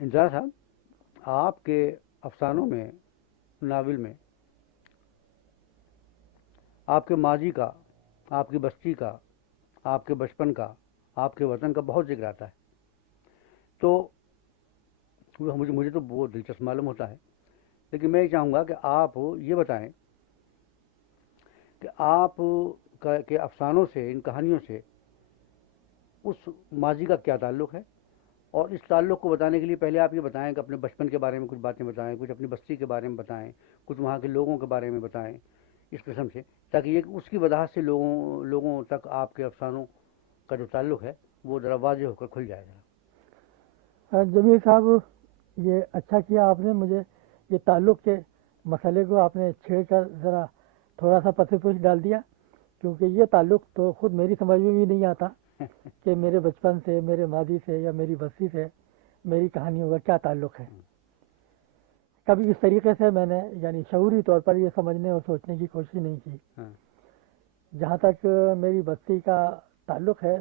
انتظار صاحب، آپ کے افسانوں میں، ناول میں، آپ کے ماضی کا، آپ کی بستی کا، آپ کے بچپن کا، آپ کے وطن کا بہت ذکر آتا ہے. تو مجھے تو بہت دلچسپ معلوم ہوتا ہے. لیکن میں یہ چاہوں گا کہ آپ یہ بتائیں کہ آپ کے افسانوں سے، ان کہانیوں سے اس ماضی کا کیا تعلق ہے. اور اس تعلق کو بتانے کے لیے پہلے آپ یہ بتائیں کہ اپنے بچپن کے بارے میں کچھ باتیں بتائیں، کچھ اپنی بستی کے بارے میں بتائیں، کچھ وہاں کے لوگوں کے بارے میں بتائیں، اس قسم سے، تاکہ یہ اس کی وضاحت سے لوگوں تک آپ کے افسانوں کا جو تعلق ہے وہ ذرا واضح ہو کر کھل جائے گا. جمیل صاحب، یہ اچھا کیا آپ نے مجھے یہ تعلق کے مسئلے کو آپ نے چھیڑ کر ذرا تھوڑا سا پس پوچھ ڈال دیا، کیونکہ یہ تعلق تو خود میری سمجھ میں بھی نہیں آتا کہ میرے بچپن سے، میرے ماضی سے یا میری بستی سے میری کہانیوں کا کیا تعلق ہے. کبھی اس طریقے سے میں نے یعنی شعوری طور پر یہ سمجھنے اور سوچنے کی کوشش نہیں کی. جہاں تک میری بستی کا تعلق ہے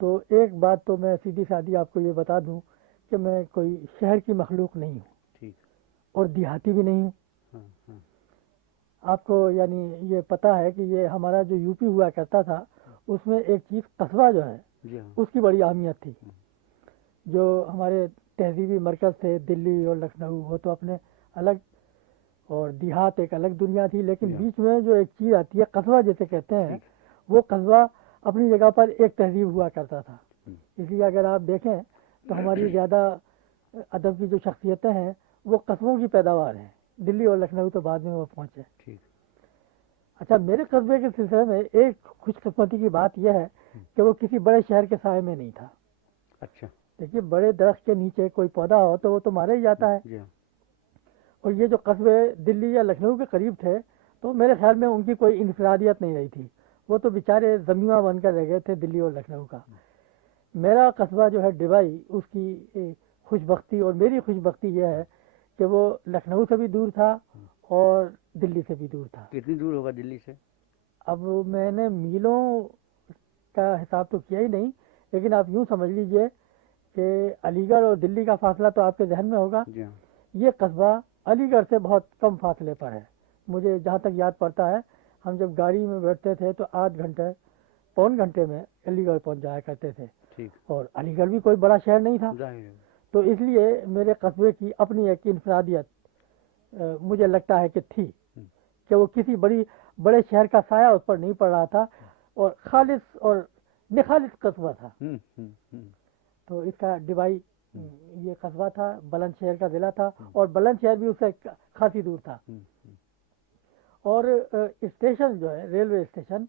تو ایک بات تو میں سیدھی سادھی آپ کو یہ بتا دوں کہ میں کوئی شہر کی مخلوق نہیں ہوں ٹھیک. اور دیہاتی بھی نہیں ہوں. آپ کو یعنی یہ پتہ ہے کہ یہ ہمارا جو یو پی ہوا کرتا تھا اس میں ایک چیز قصبہ جو ہے جی ہاں. اس کی بڑی اہمیت تھی. جو ہمارے تہذیبی مرکز تھے دلی اور لکھنؤ وہ تو اپنے الگ، اور دیہات ایک الگ دنیا تھی، لیکن بیچ میں جو ایک چیز آتی ہے قصبہ جسے کہتے ہیں، وہ قصبہ اپنی جگہ پر ایک تہذیب ہوا کرتا تھا. اس لیے اگر آپ دیکھیں تو ہماری زیادہ ادب کی جو شخصیتیں ہیں وہ قصبوں کی پیداوار ہیں. دلی اور لکھنؤ تو بعد میں وہ پہنچے. ٹھیک. اچھا، میرے قصبے کے سلسلے میں ایک خوش قسمتی کی بات یہ ہے کہ وہ کسی بڑے شہر کے سائے میں نہیں تھا. اچھا. دیکھیے، بڑے درخت کے نیچے کوئی پودا ہو تو وہ تو مارا ہی جاتا ہے. جی ہاں. اور یہ جو قصبے دلی یا لکھنؤ کے قریب تھے تو میرے خیال میں ان کی کوئی انفرادیت نہیں رہی تھی. وہ تو بیچارے زمینہ بن کر رہ گئے تھے دلی اور لکھنؤ کا. میرا قصبہ جو ہے ڈبائی، اس کی خوش بختی اور میری خوش بختی یہ ہے کہ وہ لکھنؤ سے بھی دور تھا اور دلی سے بھی دور تھا. کتنی دور ہوگا دلی سے؟ اب میں نے میلوں کا حساب تو کیا ہی نہیں، لیکن آپ یوں سمجھ لیجئے کہ علی گڑھ اور دلی کا فاصلہ تو آپ کے ذہن میں ہوگا. جی ہاں. یہ قصبہ علی گڑھ سے بہت کم فاصلے پر ہے. مجھے جہاں تک یاد پڑتا ہے ہم جب گاڑی میں بیٹھتے تھے تو آدھ گھنٹے پون گھنٹے میں علی گڑھ پہنچ جایا کرتے تھے. ٹھیک. اور علی گڑھ بھی کوئی بڑا شہر نہیں تھا، ظاہر ہے. تو اس لیے میرے قصبے کی اپنی ایک انفرادیت مجھے لگتا ہے کہ تھی کہ وہ کسی بڑے شہر کا سایہ اس پر نہیں پڑ رہا تھا اور خالص اور نخالص قصبہ تھا. تو اس کا ڈبائی یہ قصبہ تھا، بلند شہر کا ضلع تھا اور بلند شہر بھی اس سے خاصی دور تھا. اور اسٹیشن جو ہے ریلوے اسٹیشن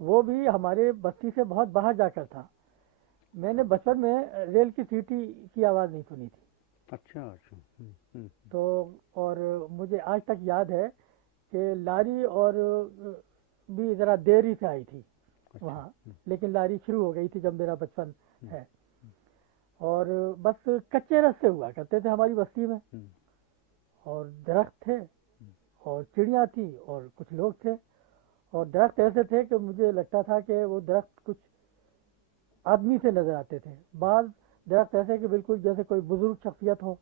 وہ بھی ہمارے بستی سے بہت باہر جا کر تھا. میں نے بچپن میں ریل کی سیٹی کی آواز نہیں سنی تھی. اچھا اچھا. تو اور مجھے آج تک یاد ہے کہ لاری اور بھی ذرا دیر ہی سے آئی تھی وہاں، لیکن لاری شروع ہو گئی تھی جب میرا بچپن ہے. اور بس کچے رستے ہوا کرتے تھے ہماری بستی میں، اور درخت تھے اور چڑیاں تھی اور کچھ لوگ تھے. اور درخت ایسے تھے کہ مجھے لگتا تھا کہ وہ درخت کچھ آدمی سے نظر آتے تھے. بعض درخت ایسے کہ بالکل جیسے کوئی بزرگ شخصیت ہو،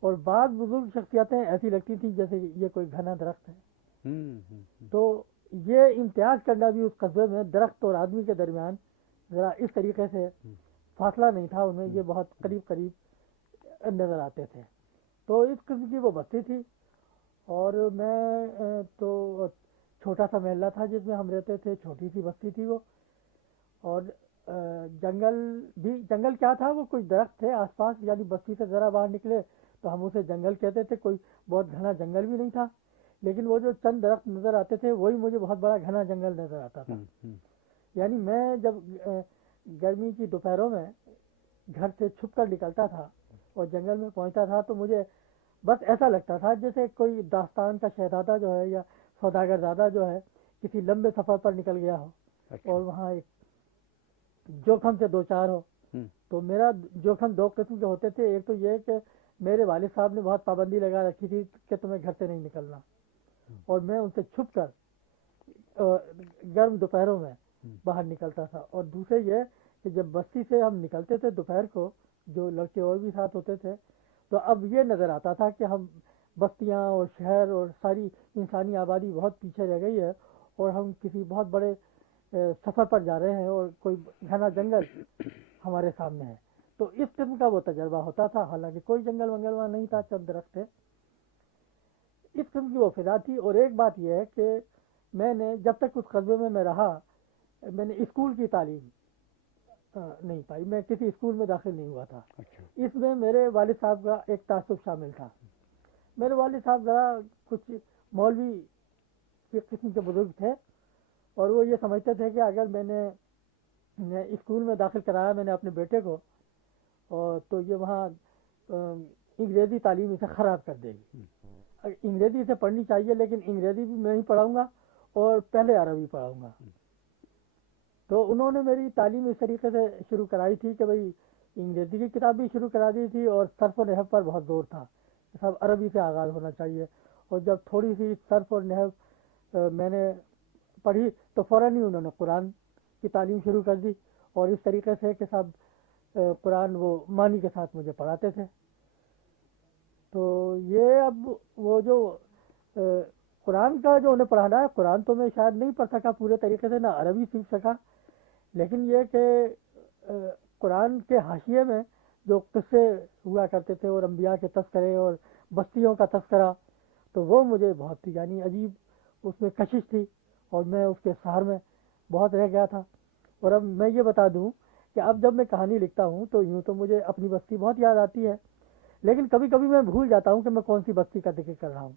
اور بعض بزرگ شخصیتیں ایسی لگتی تھیں جیسے یہ کوئی گھنا درخت ہے. تو یہ امتیاز کرنا بھی اس قصبے میں درخت اور آدمی کے درمیان ذرا اس طریقے سے فاصلہ نہیں تھا، ان میں یہ بہت قریب قریب نظر آتے تھے. تو اس قسم کی وہ بستی تھی. اور میں تو چھوٹا سا محلہ تھا جس میں ہم رہتے تھے، چھوٹی سی بستی تھی وہ. اور جنگل کیا تھا، وہ کچھ درخت تھے آس پاس، یعنی بستی سے ذرا باہر نکلے تو ہم اسے جنگل کہتے تھے. کوئی بہت گھنا جنگل بھی نہیں تھا، لیکن وہ جو چند درخت نظر آتے تھے وہی مجھے بہت بڑا گھنا جنگل نظر آتا تھا. یعنی میں جب گرمی کی دوپہروں میں گھر سے چھپ کر نکلتا تھا اور جنگل میں پہنچتا تھا تو مجھے بس ایسا لگتا تھا جیسے کوئی داستان کا شہزادہ جو ہے یا سوداگر زادہ جو ہے کسی لمبے سفر پر نکل گیا ہو اور وہاں ایک جوخم سے دو چار ہو. تو میرا جوخم دو قسم کے ہوتے تھے. ایک تو یہ کہ میرے والد صاحب نے بہت پابندی لگا رکھی تھی کہ تمہیں گھر سے نہیں نکلنا، اور میں ان سے چھپ کر گرم دوپہروں میں باہر نکلتا تھا. اور دوسرے یہ کہ جب بستی سے ہم نکلتے تھے دوپہر کو، جو لڑکے اور بھی ساتھ ہوتے تھے تو اب یہ نظر آتا تھا کہ ہم بستیاں اور شہر اور ساری انسانی آبادی بہت پیچھے رہ گئی ہے اور ہم کسی بہت بڑے سفر پر جا رہے ہیں اور کوئی گھنا جنگل ہمارے سامنے ہے. تو اس قسم کا وہ تجربہ ہوتا تھا، حالانکہ کوئی جنگل ونگل وہاں نہیں تھا، چند درخت تھے. اس قسم کی وہ فضا تھی. اور ایک بات یہ ہے کہ میں نے جب تک اس قصبے میں رہا، میں نے اسکول کی تعلیم نہیں پائی. میں کسی اسکول میں داخل نہیں ہوا تھا. اچھا. اس میں میرے والد صاحب کا ایک تعصب شامل تھا. میرے والد صاحب ذرا کچھ مولوی کے قسم کے بزرگ تھے اور وہ یہ سمجھتے تھے کہ اگر میں نے اسکول میں داخل کرایا میں نے اپنے بیٹے کو، اور تو یہ وہاں انگریزی تعلیم اسے خراب کر دے گی. انگریزی اسے پڑھنی چاہیے، لیکن انگریزی بھی میں ہی پڑھاؤں گا اور پہلے عربی پڑھاؤں گا. تو انہوں نے میری تعلیم اس طریقے سے شروع کرائی تھی کہ بھئی انگریزی کی کتاب بھی شروع کرا دی تھی اور صرف و نحو پر بہت زور تھا، سب عربی سے آغاز ہونا چاہیے. اور جب تھوڑی سی صرف اور نحو میں نے پڑھی تو فوراً ہی انہوں نے قرآن کی تعلیم شروع کر دی، اور اس طریقے سے کہ سب قرآن وہ معنی کے ساتھ مجھے پڑھاتے تھے. تو یہ اب وہ جو قرآن کا جو انہیں پڑھانا ہے، قرآن تو میں شاید نہیں پڑھ سکا پورے طریقے سے، نہ عربی سیکھ سکا، لیکن یہ کہ قرآن کے حاشیے میں جو قصے ہوا کرتے تھے اور انبیاء کے تذکرے اور بستیوں کا تذکرہ، تو وہ مجھے بہت یعنی عجیب اس میں کشش تھی اور میں اس کے سہار میں بہت رہ گیا تھا. اور اب میں یہ بتا دوں کہ اب جب میں کہانی لکھتا ہوں تو یوں تو مجھے اپنی بستی بہت یاد آتی ہے، لیکن کبھی کبھی میں بھول جاتا ہوں کہ میں کون سی بستی کا ذکر کر رہا ہوں،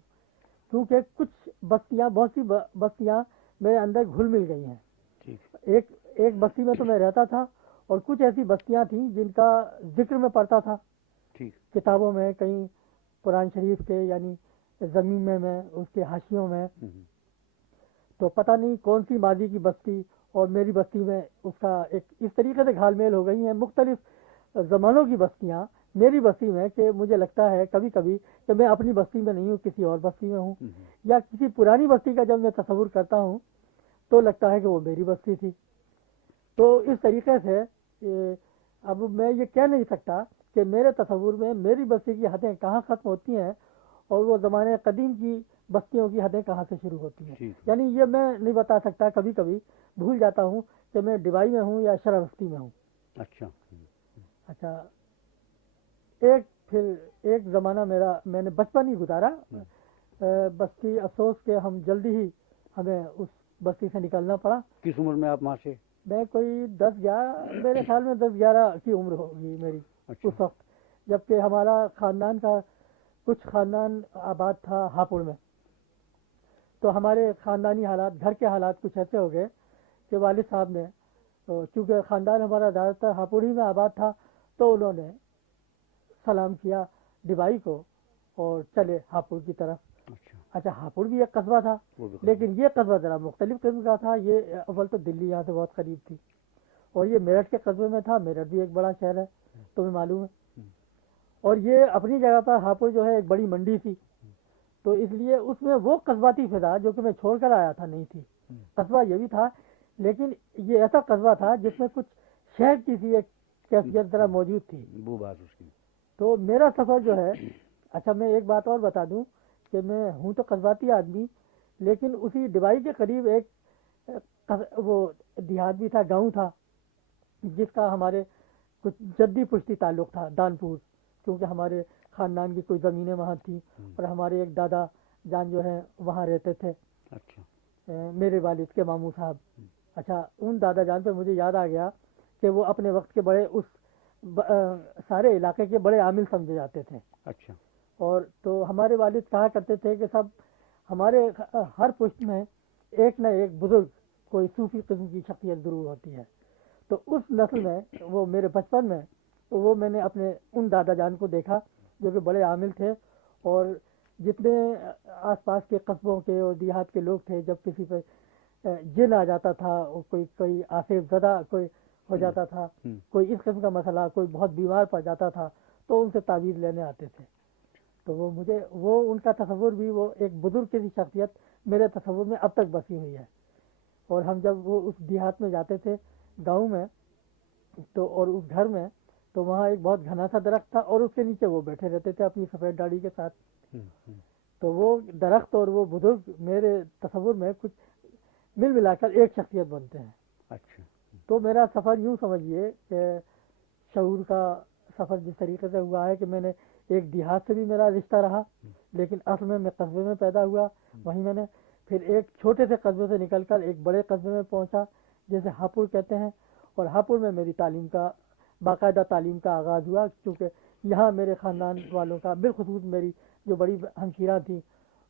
کیونکہ کچھ بستیاں، بہت سی بستیاں میرے اندر گھل مل گئی ہیں. ایک بستی میں تو میں رہتا تھا، اور کچھ ایسی بستیاں تھیں جن کا ذکر میں پڑھتا تھا کتابوں میں، کہیں قرآن شریف کے یعنی زمین میں اس کے حاشیوں میں. تو پتہ نہیں کون سی ماضی کی بستی اور میری بستی میں اس کا ایک اس طریقے سے گھال میل ہو گئی ہیں، مختلف زمانوں کی بستیاں میری بستی میں، کہ مجھے لگتا ہے کبھی کبھی کہ میں اپنی بستی میں نہیں ہوں، کسی اور بستی میں ہوں، یا کسی پرانی بستی کا جب میں تصور کرتا ہوں تو لگتا ہے کہ وہ میری بستی تھی. تو اس طریقے سے اب میں یہ کہہ نہیں سکتا کہ میرے تصور میں میری بستی کی حدیں کہاں ختم ہوتی ہیں اور وہ زمانے قدیم کی بستیوں کی حدیں کہاں سے شروع ہوتی ہیں. یعنی یہ میں نہیں بتا سکتا، کبھی کبھی بھول جاتا ہوں کہ میں ڈبائی میں ہوں یا شرح بستی میں ہوں. اچھا. ایک زمانہ میں نے بچپن ہی گزارا بستی، افسوس کہ ہم جلدی ہی ہمیں اس بستی سے نکلنا پڑا. کس عمر میں آپ وہاں سے؟ میں کوئی 10-11 میرے خیال میں 10-11 کی عمر ہوگی میری اس وقت، جبکہ ہمارا خاندان کا کچھ خاندان آباد تھا ہاپوڑ میں. تو ہمارے خاندانی حالات، گھر کے حالات کچھ ایسے ہو گئے کہ والد صاحب نے، چونکہ خاندان ہمارا زیادہ تر ہاپوڑ ہی میں آباد تھا، تو انہوں نے سلام کیا ڈبائی کو اور چلے ہاپوڑ کی طرف. اچھا، ہاپوڑ بھی ایک قصبہ تھا، لیکن یہ قصبہ ذرا مختلف قسم کا تھا. یہ اول تو دلی یہاں سے بہت قریب تھی، اور یہ میرٹھ کے قصبے میں تھا. میرٹھ بھی ایک بڑا شہر ہے، تمہیں معلوم ہے. اور یہ اپنی جگہ پر ہاپوڑ جو ہے ایک بڑی منڈی تھی، تو اس لیے اس میں وہ قصباتی فضا جو کہ میں چھوڑ کر آیا تھا نہیں تھی. قصبہ یہ بھی تھا، لیکن یہ ایسا قصبہ تھا جس میں کچھ شہر کی سی ایک کیفیت ذرا موجود تھی. تو میرا سفر جو ہے، اچھا میں ایک بات اور بتا دوں کہ میں ہوں تو قصباتی آدمی، لیکن اسی ڈبائی کے قریب ایک وہ دیہات بھی تھا، گاؤں تھا، جس کا ہمارے کچھ جدی پشتی تعلق تھا، دانپور، کیونکہ ہمارے خاندان کی کوئی زمینیں وہاں تھیں اور ہمارے ایک دادا جان جو ہیں وہاں رہتے تھے. میرے والد کے ماموں صاحب. اچھا، ان دادا جان پہ مجھے یاد آ گیا کہ وہ اپنے وقت کے بڑے اس سارے علاقے کے بڑے عامل سمجھے جاتے تھے. اور تو ہمارے والد کہا کرتے تھے کہ سب ہمارے ہر پشت میں ایک نہ ایک بزرگ کوئی صوفی قسم کی شخصیت ضرور ہوتی ہے. تو اس نسل میں وہ میرے بچپن میں وہ میں نے اپنے ان دادا جان کو دیکھا جو کہ بڑے عامل تھے، اور جتنے آس پاس کے قصبوں کے اور دیہات کے لوگ تھے، جب کسی پہ جن آ جاتا تھا، کوئی آصف زدہ کوئی ہو جاتا تھا، کوئی اس قسم کا مسئلہ، کوئی بہت بیمار پڑ جاتا تھا، تو ان سے تعویذ لینے آتے تھے. تو وہ ان کا تصور بھی وہ ایک بزرگ کی شخصیت میرے تصور میں اب تک بسی ہوئی ہے. اور ہم جب وہ اس دیہات میں جاتے تھے، گاؤں میں، تو اور اس گھر میں، تو وہاں ایک بہت گھنا سا درخت تھا اور اس کے نیچے وہ بیٹھے رہتے تھے اپنی سفید داڑھی کے ساتھ. تو وہ درخت اور وہ بزرگ میرے تصور میں کچھ مل ملا کر ایک شخصیت بنتے ہیں. اچھا. تو میرا سفر یوں سمجھیے کہ شعور کا سفر جس طریقے سے ہوا ہے کہ میں نے ایک دیہات سے بھی میرا رشتہ رہا، لیکن اصل میں قصبے میں پیدا ہوا. وہیں میں نے پھر ایک چھوٹے سے قصبے سے نکل کر ایک بڑے قصبے میں پہنچا جیسے ہاپوڑ کہتے ہیں، اور ہاپوڑ میں میری تعلیم کا باقاعدہ تعلیم کا آغاز ہوا، کیونکہ یہاں میرے خاندان والوں کا بالخصوص میری جو بڑی ہمشیرہ تھیں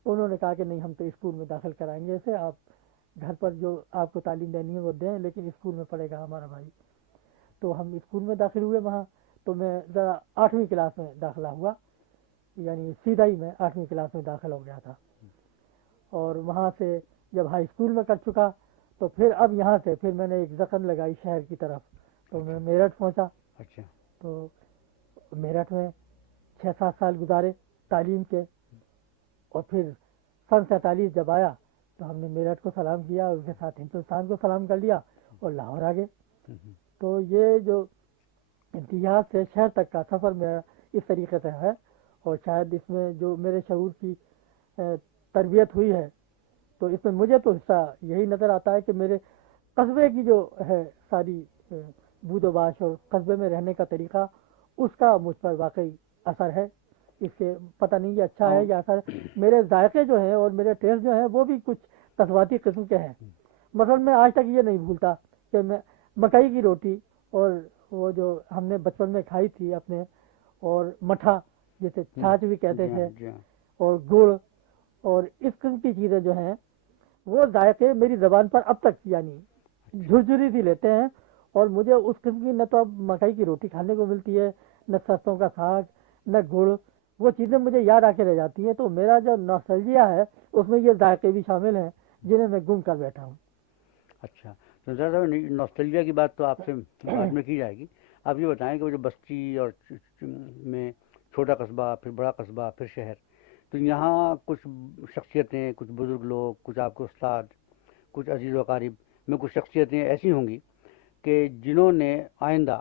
انہوں نے کہا کہ نہیں ہم تو اسکول میں داخل کرائیں گے اسے، آپ گھر پر جو آپ کو تعلیم دینی ہے وہ دیں لیکن اسکول میں پڑھے گا ہمارا بھائی. تو ہم اسکول میں داخل ہوئے وہاں. تو میں ذرا 8ویں کلاس میں داخلہ ہوا، یعنی سیدھا ہی میں 8ویں کلاس میں داخل ہو گیا تھا. اور وہاں سے جب ہائی اسکول میں کر چکا تو پھر اب یہاں سے پھر میں نے ایک زخم لگائی شہر کی طرف. تو میں میرٹھ پہنچا. اچھا. تو میرٹھ میں 6-7 سال گزارے تعلیم کے، اور پھر سن 47 جب آیا تو ہم نے میرٹھ کو سلام کیا اور اس کے ساتھ ہندوستان کو سلام کر لیا اور لاہور آ گئے. تو یہ جو دیہات سے شہر تک کا سفر میرا اس طریقے سے ہے، اور شاید اس میں جو میرے شعور کی تربیت ہوئی ہے تو اس میں مجھے تو حصہ یہی نظر آتا ہے کہ میرے قصبے کی جو ہے ساری بود و باش اور قصبے میں رہنے کا طریقہ اس کا مجھ پر واقعی اثر ہے. اس کے پتہ نہیں یہ اچھا ہے یا اثر ہے. میرے ذائقے جو ہیں اور میرے ٹیسٹ جو ہیں وہ بھی کچھ تصواتی قسم کے ہیں. مثلا میں آج تک یہ نہیں بھولتا کہ میں مکئی کی روٹی اور وہ جو ہم نے بچپن میں کھائی تھی اپنے، اور مٹھا جسے چھاچھ بھی کہتے تھے، اور گڑ اور اس قسم کی چیزیں جو ہیں وہ ذائقے میری زبان پر اب تک یعنی جھرجھری سی لیتے ہیں. اور مجھے اس قسم کی نہ تو اب مکئی کی روٹی کھانے کو ملتی ہے، نہ سرسوں کا ساگ، نہ گڑ، وہ چیزیں مجھے یاد آ کے رہ جاتی ہیں. تو میرا جو نوسٹلجیا ہے اس میں یہ ذائقے بھی شامل ہیں جنہیں میں گم کر بیٹھا ہوں. اچھا. تو ذرا نوسٹلجیا کی بات تو آپ سے بعد میں کی جائے گی. آپ یہ بتائیں کہ وہ جو بستی اور میں چھوٹا قصبہ، پھر بڑا قصبہ، پھر شہر، تو یہاں کچھ شخصیتیں، کچھ بزرگ لوگ، کچھ آپ کے استاد، کچھ عزیز و اقارب میں کچھ شخصیتیں ایسی ہوں گی کہ جنہوں نے آئندہ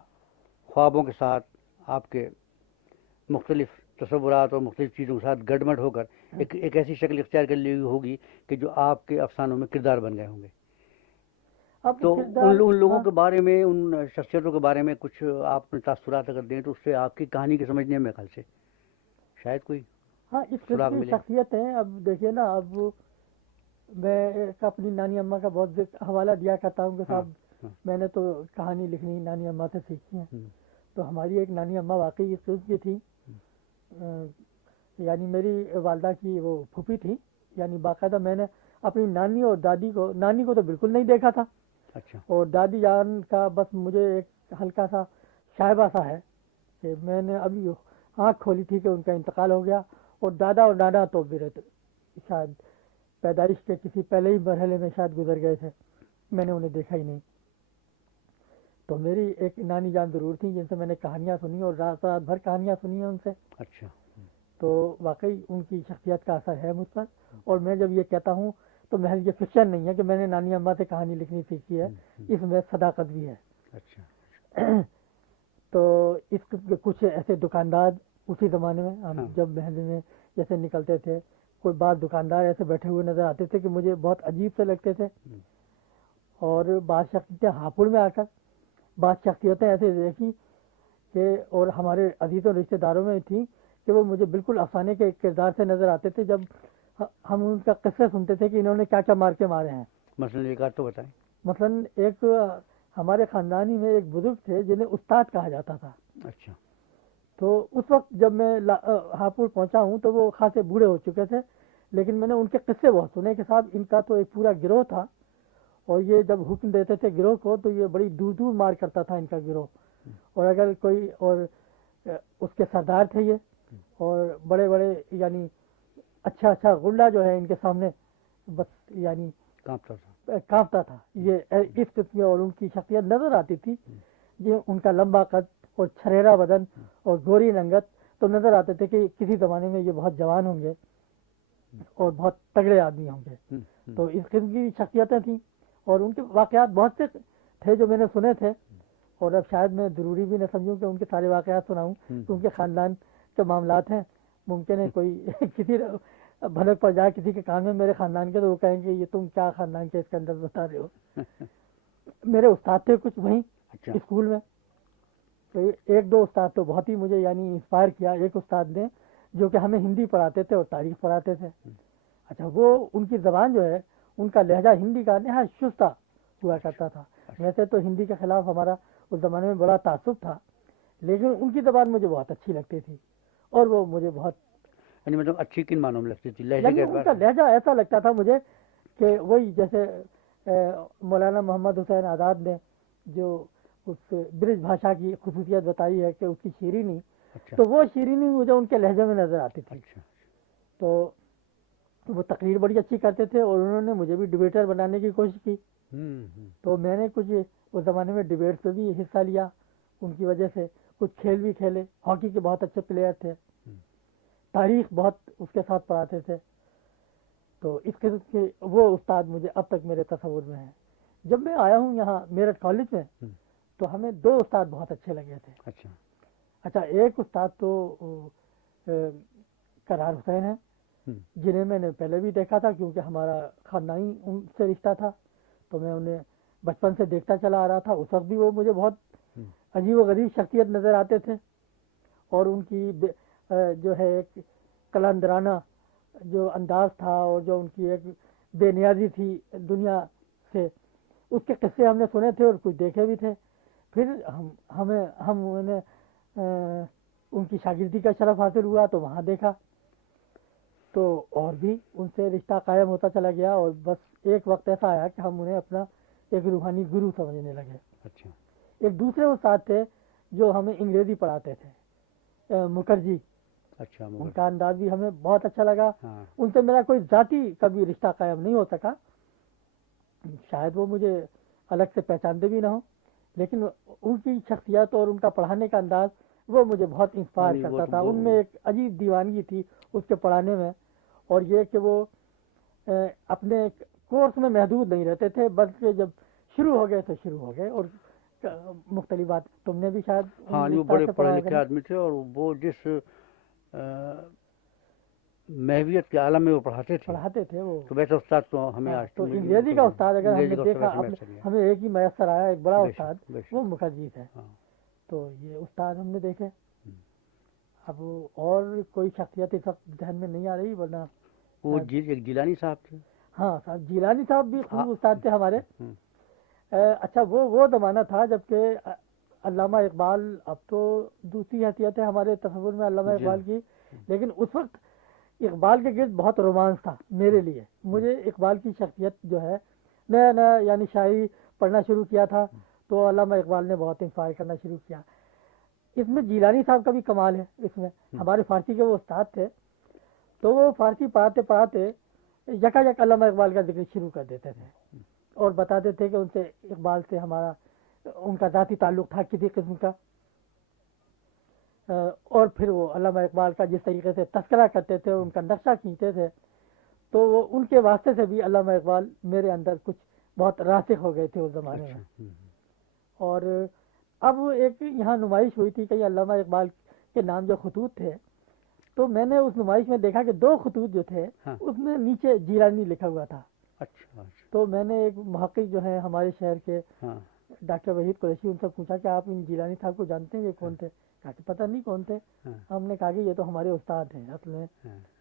خوابوں کے ساتھ آپ کے مختلف تصورات اور مختلف چیزوں کے ساتھ گڈمڈ ہو کر ایک ایسی شکل اختیار کر لی ہوگی کہ جو آپ کے افسانوں میں کردار بن گئے ہوں گے. تو ان لوگوں کے بارے میں، ان شخصیتوں کے بارے میں کچھ آپ اپنے تاثرات اگر دیں تو اس سے آپ کی کہانی کے سمجھنے میں خیال سے شاید کوئی اس قسم کی شخصیتیں. اب دیکھیے نا، اب میں اپنی نانی اماں کا بہت حوالہ دیا کرتا ہوں کہ صاحب میں نے تو کہانی لکھنی نانی اماں سے سیکھی ہے. تو ہماری ایک نانی اماں واقعی اس قسم کی تھی، یعنی میری والدہ کی وہ پھوپھی تھی. یعنی باقاعدہ میں نے اپنی نانی اور دادی کو، نانی کو تو بالکل نہیں دیکھا تھا، اور دادی جان کا بس مجھے ایک ہلکا سا شائبہ سا ہے کہ میں نے ابھی آنکھ کھولی تھی کہ ان کا انتقال ہو گیا. اور دادا اور نانا تو میرے شاید پیدائش کے کسی پہلے ہی مرحلے میں شاید گزر گئے تھے، میں نے انہیں دیکھا ہی نہیں. تو میری ایک نانی جان ضرور تھی جن سے میں نے کہانیاں سنی اور رات رات بھر کہانیاں سنی ہیں ان سے. اچھا. تو واقعی ان کی شخصیت کا اثر ہے مجھ پر. اور میں جب یہ کہتا ہوں تو محض یہ فکشن نہیں ہے کہ میں نے نانی اماں سے کہانی لکھنی سیکھی ہے، اس میں صداقت بھی ہے. اچھا. تو اس کے کچھ ایسے دکاندار اسی زمانے میں ہم جب محلے میں جیسے نکلتے تھے، کوئی بعض دکاندار ایسے بیٹھے ہوئے نظر آتے تھے کہ مجھے بہت عجیب سے لگتے تھے. اور بعض شخصیتیں ہاپوڑ میں آ کر بعض شخصیتیں ایسے دیکھی کہ اور ہمارے عزیزوں رشتہ داروں میں تھیں کہ وہ مجھے بالکل افسانے کے کردار سے نظر آتے تھے. جب ہم ان کا قصے سنتے تھے کہ انہوں نے کیا کیا مار کے مارے ہیں. مثلاً ایک آدھ تو بتائیں. مثلاً ایک ہمارے خاندانی میں ایک بزرگ تھے جنہیں استاد کہا جاتا تھا. اچھا. تو اس وقت جب میں ہاپوڑ پہنچا ہوں تو وہ خاصے بوڑھے ہو چکے تھے، لیکن میں نے ان کے قصے بہت سنے کہ صاحب ان کا تو ایک پورا گروہ تھا، اور یہ جب حکم دیتے تھے گروہ کو تو یہ بڑی دور دور مار کرتا تھا ان کا گروہ. اور اگر کوئی اور اس کے سردار تھے یہ، اور بڑے بڑے یعنی اچھا غلہ جو ہے ان کے سامنے بس یعنی کانپتا تھا. یہ اس قسم کی اور ان کی شخصیت نظر آتی تھی. یہ ان کا لمبا قد اور چھریرا بدن اور گوری رنگت تو نظر آتے تھے کہ کسی زمانے میں یہ بہت جوان ہوں گے اور بہت تگڑے آدمی ہوں گے. تو اس قسم کی شخصیتیں تھیں، اور ان کے واقعات بہت سے تھے جو میں نے سنے تھے. اور اب شاید میں ضروری بھی نہ سمجھوں کہ ان کے سارے واقعات سناؤں، کہ ان کے خاندان کے معاملات ہیں، ممکن ہے کوئی کسی بھنک پڑ جائے کسی کے کام میں میرے خاندان کے، تو وہ کہیں گے یہ تم کیا خاندان کے اس کے اندر بتا رہے ہو۔ میرے استاد تھے کچھ وہیں اچھا اسکول میں، تو ایک دو استاد تو بہت ہی مجھے یعنی انسپائر کیا۔ ایک استاد نے جو کہ ہمیں ہندی پڑھاتے تھے اور تاریخ پڑھاتے تھے، اچھا وہ ان کی زبان جو ہے، ان کا لہجہ ہندی کا نہایت شستہ ہوا کرتا تھا۔ ویسے تو ہندی کے خلاف ہمارا اس زمانے میں بڑا تعصب تھا، لیکن ان کی زبان مجھے بہت اچھی لگتی تھی، اور وہ مجھے بہت یعنی مطلب اچھی کن معنوں میں لگتی تھی، لہجے یعنی کے ان اعتبار کا سے؟ لہجہ ایسا لگتا تھا مجھے کہ وہی جیسے مولانا محمد حسین آزاد نے جو اس برج بھاشا کی خصوصیت بتائی ہے کہ اس کی شیرینی، اچھا تو وہ شیرینی مجھے ان کے لہجے میں نظر آتی تھی۔ اچھا تو وہ تقریر بڑی اچھی کرتے تھے، اور انہوں نے مجھے بھی ڈبیٹر بنانے کی کوشش کی، تو میں نے کچھ اس زمانے میں ڈبیٹ پہ بھی حصہ لیا ان کی وجہ سے، کچھ کھیل بھی کھیلے، ہاکی کے بہت اچھے پلیئر تھے، تاریخ بہت اس کے ساتھ پڑھاتے تھے۔ تو اس قسم کے وہ استاد مجھے اب تک میرے تصور میں ہیں۔ جب میں آیا ہوں یہاں میرٹھ کالج میں، تو ہمیں دو استاد بہت اچھے لگے تھے۔ اچھا اچھا ایک استاد تو کرار حسین ہے، جنہیں میں نے پہلے بھی دیکھا تھا کیونکہ ہمارا خاندانی ان سے رشتہ تھا، تو میں انہیں بچپن سے دیکھتا چلا آ رہا تھا۔ اس وقت بھی وہ مجھے بہت عجیب و غریب شخصیت نظر آتے تھے، اور ان کی جو ہے ایک کلندرانہ جو انداز تھا، اور جو ان کی ایک بے نیازی تھی دنیا سے، اس کے قصے ہم نے سنے تھے اور کچھ دیکھے بھی تھے۔ پھر ہم انہیں ان کی شاگردی کا شرف حاصل ہوا تو وہاں دیکھا، تو اور بھی ان سے رشتہ قائم ہوتا چلا گیا، اور بس ایک وقت ایسا آیا کہ ہم انہیں اپنا ایک روحانی گرو سمجھنے لگے۔ اچھا ایک دوسرے استاد تھے جو ہمیں انگریزی پڑھاتے تھے، مکھرجی، اچھا ان کا انداز بھی ہمیں بہت اچھا لگا۔ ہاں ان سے میرا کوئی ذاتی کبھی رشتہ قائم نہیں ہو سکا، شاید وہ مجھے الگ سے پہچانتے بھی نہ ہوں، لیکن ان کی شخصیت اور ان کا پڑھانے کا انداز وہ مجھے بہت انسپائر وہ کرتا تو تھا۔ ان میں ایک عجیب دیوانگی تھی اس کے پڑھانے میں، اور یہ کہ وہ اپنے کورس میں محدود نہیں رہتے تھے، بلکہ جب شروع ہو گئے تو شروع ہو گئے، اور مختلف بات تم نے بھی شاید ہاں ان وہ استاد بڑے سے پڑھے پڑھا لکھے ہوگا۔ آدمی تھے، اور وہ جس محویت کے عالم میں وہ پڑھاتے تھے، وہ تو ویسے استاد تو ہمیں ہاں، آج تو تک انگریزی کا استاد اگر ہم انگریزی نے کا استاد دیکھا ایسے میسر گیا۔ ہمیں ایک ہی میسر آیا، ایک بڑا بے استاد، شک بے شک وہ مکھرجی تھے۔ ہاں تو یہ استاد ہم نے دیکھے۔ اب اور کوئی شخصیت اس وقت ذہن میں نہیں آ رہی، ورنہ وہ ایک جیلانی صاحب تھے۔ ہاں صاحب جیلانی صاحب بھی خوب استاد تھے ہمارے۔ ہوں، اچھا وہ زمانہ تھا جب کہ علامہ اقبال، اب تو دوسری حیثیت ہے ہمارے تصور میں علامہ جی ہاں، اقبال کی، لیکن اس وقت اقبال کے گرد بہت رومانس تھا میرے لیے۔ مجھے اقبال کی شخصیت جو ہے، نیا نیا یعنی شاعری پڑھنا شروع کیا تھا، تو علامہ اقبال نے بہت انسپائر کرنا شروع کیا۔ اس میں جیلانی صاحب کا بھی کمال ہے، اس میں ہمارے فارسی کے وہ استاد تھے، تو وہ فارسی پڑھاتے پڑھاتے یکا یک علامہ اقبال کا ذکر شروع کر دیتے تھے، اور بتاتے تھے کہ ان سے اقبال سے ہمارا ان کا ذاتی تعلق تھا کسی قسم کا، اور پھر وہ علامہ اقبال کا جس طریقے سے تذکرہ کرتے تھے، ان کا نقشہ کھینچتے تھے، تو وہ ان کے واسطے سے بھی علامہ اقبال میرے اندر کچھ بہت راسخ ہو گئے تھے اس زمانے میں۔ اور اب ایک یہاں نمائش ہوئی تھی کہ علامہ اقبال کے نام جو خطوط تھے، تو میں نے اس نمائش میں دیکھا کہ دو خطوط جو تھے اس میں نیچے جیلانی لکھا ہوا تھا۔ اچھا تو میں نے ایک محقق جو ہے ہمارے شہر کے ہاں ڈاکٹر وحید قریشی، ان سے پوچھا کہ آپ ان جیلانی صاحب کو جانتے ہیں، یہ کون تھے؟ کہا کہ پتہ نہیں کون تھے۔ ہم نے کہا کہ یہ تو ہمارے استاد ہیں اصل میں۔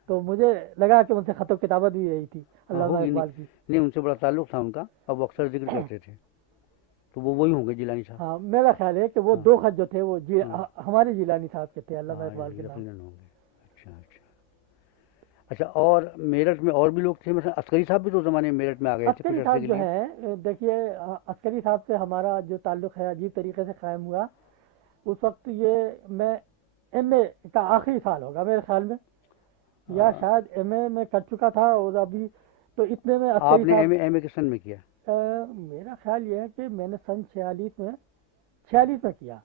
تو مجھے لگا کہ ان سے خط و کتابت بھی رہی تھی علامہ اقبال کی۔ نہیں، ان سے بڑا تعلق تھا ان کا، اب وہ اکثر ذکر کرتے تھے، تو وہ وہی ہوں گے جیلانی صاحب۔ ہاں میرا خیال ہے کہ وہ دو خط جو تھے وہ ہمارے جیلانی صاحب کے تھے، علامہ اقبال کے نام۔ یقیناً ہوں گے۔ اچھا اچھا اچھا، اور میرٹھ میں اور بھی لوگ تھے، مثلا عسکری صاحب بھی تو زمانے میں میرٹھ میں آ گئے تھے عسکری کچھ صاحب عرصے کے جو لیے۔ ہیں، دیکھیے عسکری صاحب سے ہمارا جو تعلق ہے عجیب طریقے سے قائم ہوا۔ اس وقت یہ میں ایم اے کا آخری سال ہوگا میرے خیال میں، یا شاید ایم اے میں کر چکا تھا، اور ابھی تو اتنے میں آپ عسکری نے صاحب، ایم اے کس سن میں کیا؟ میرا خیال یہ ہے کہ میں نے سن 46 میں کیا۔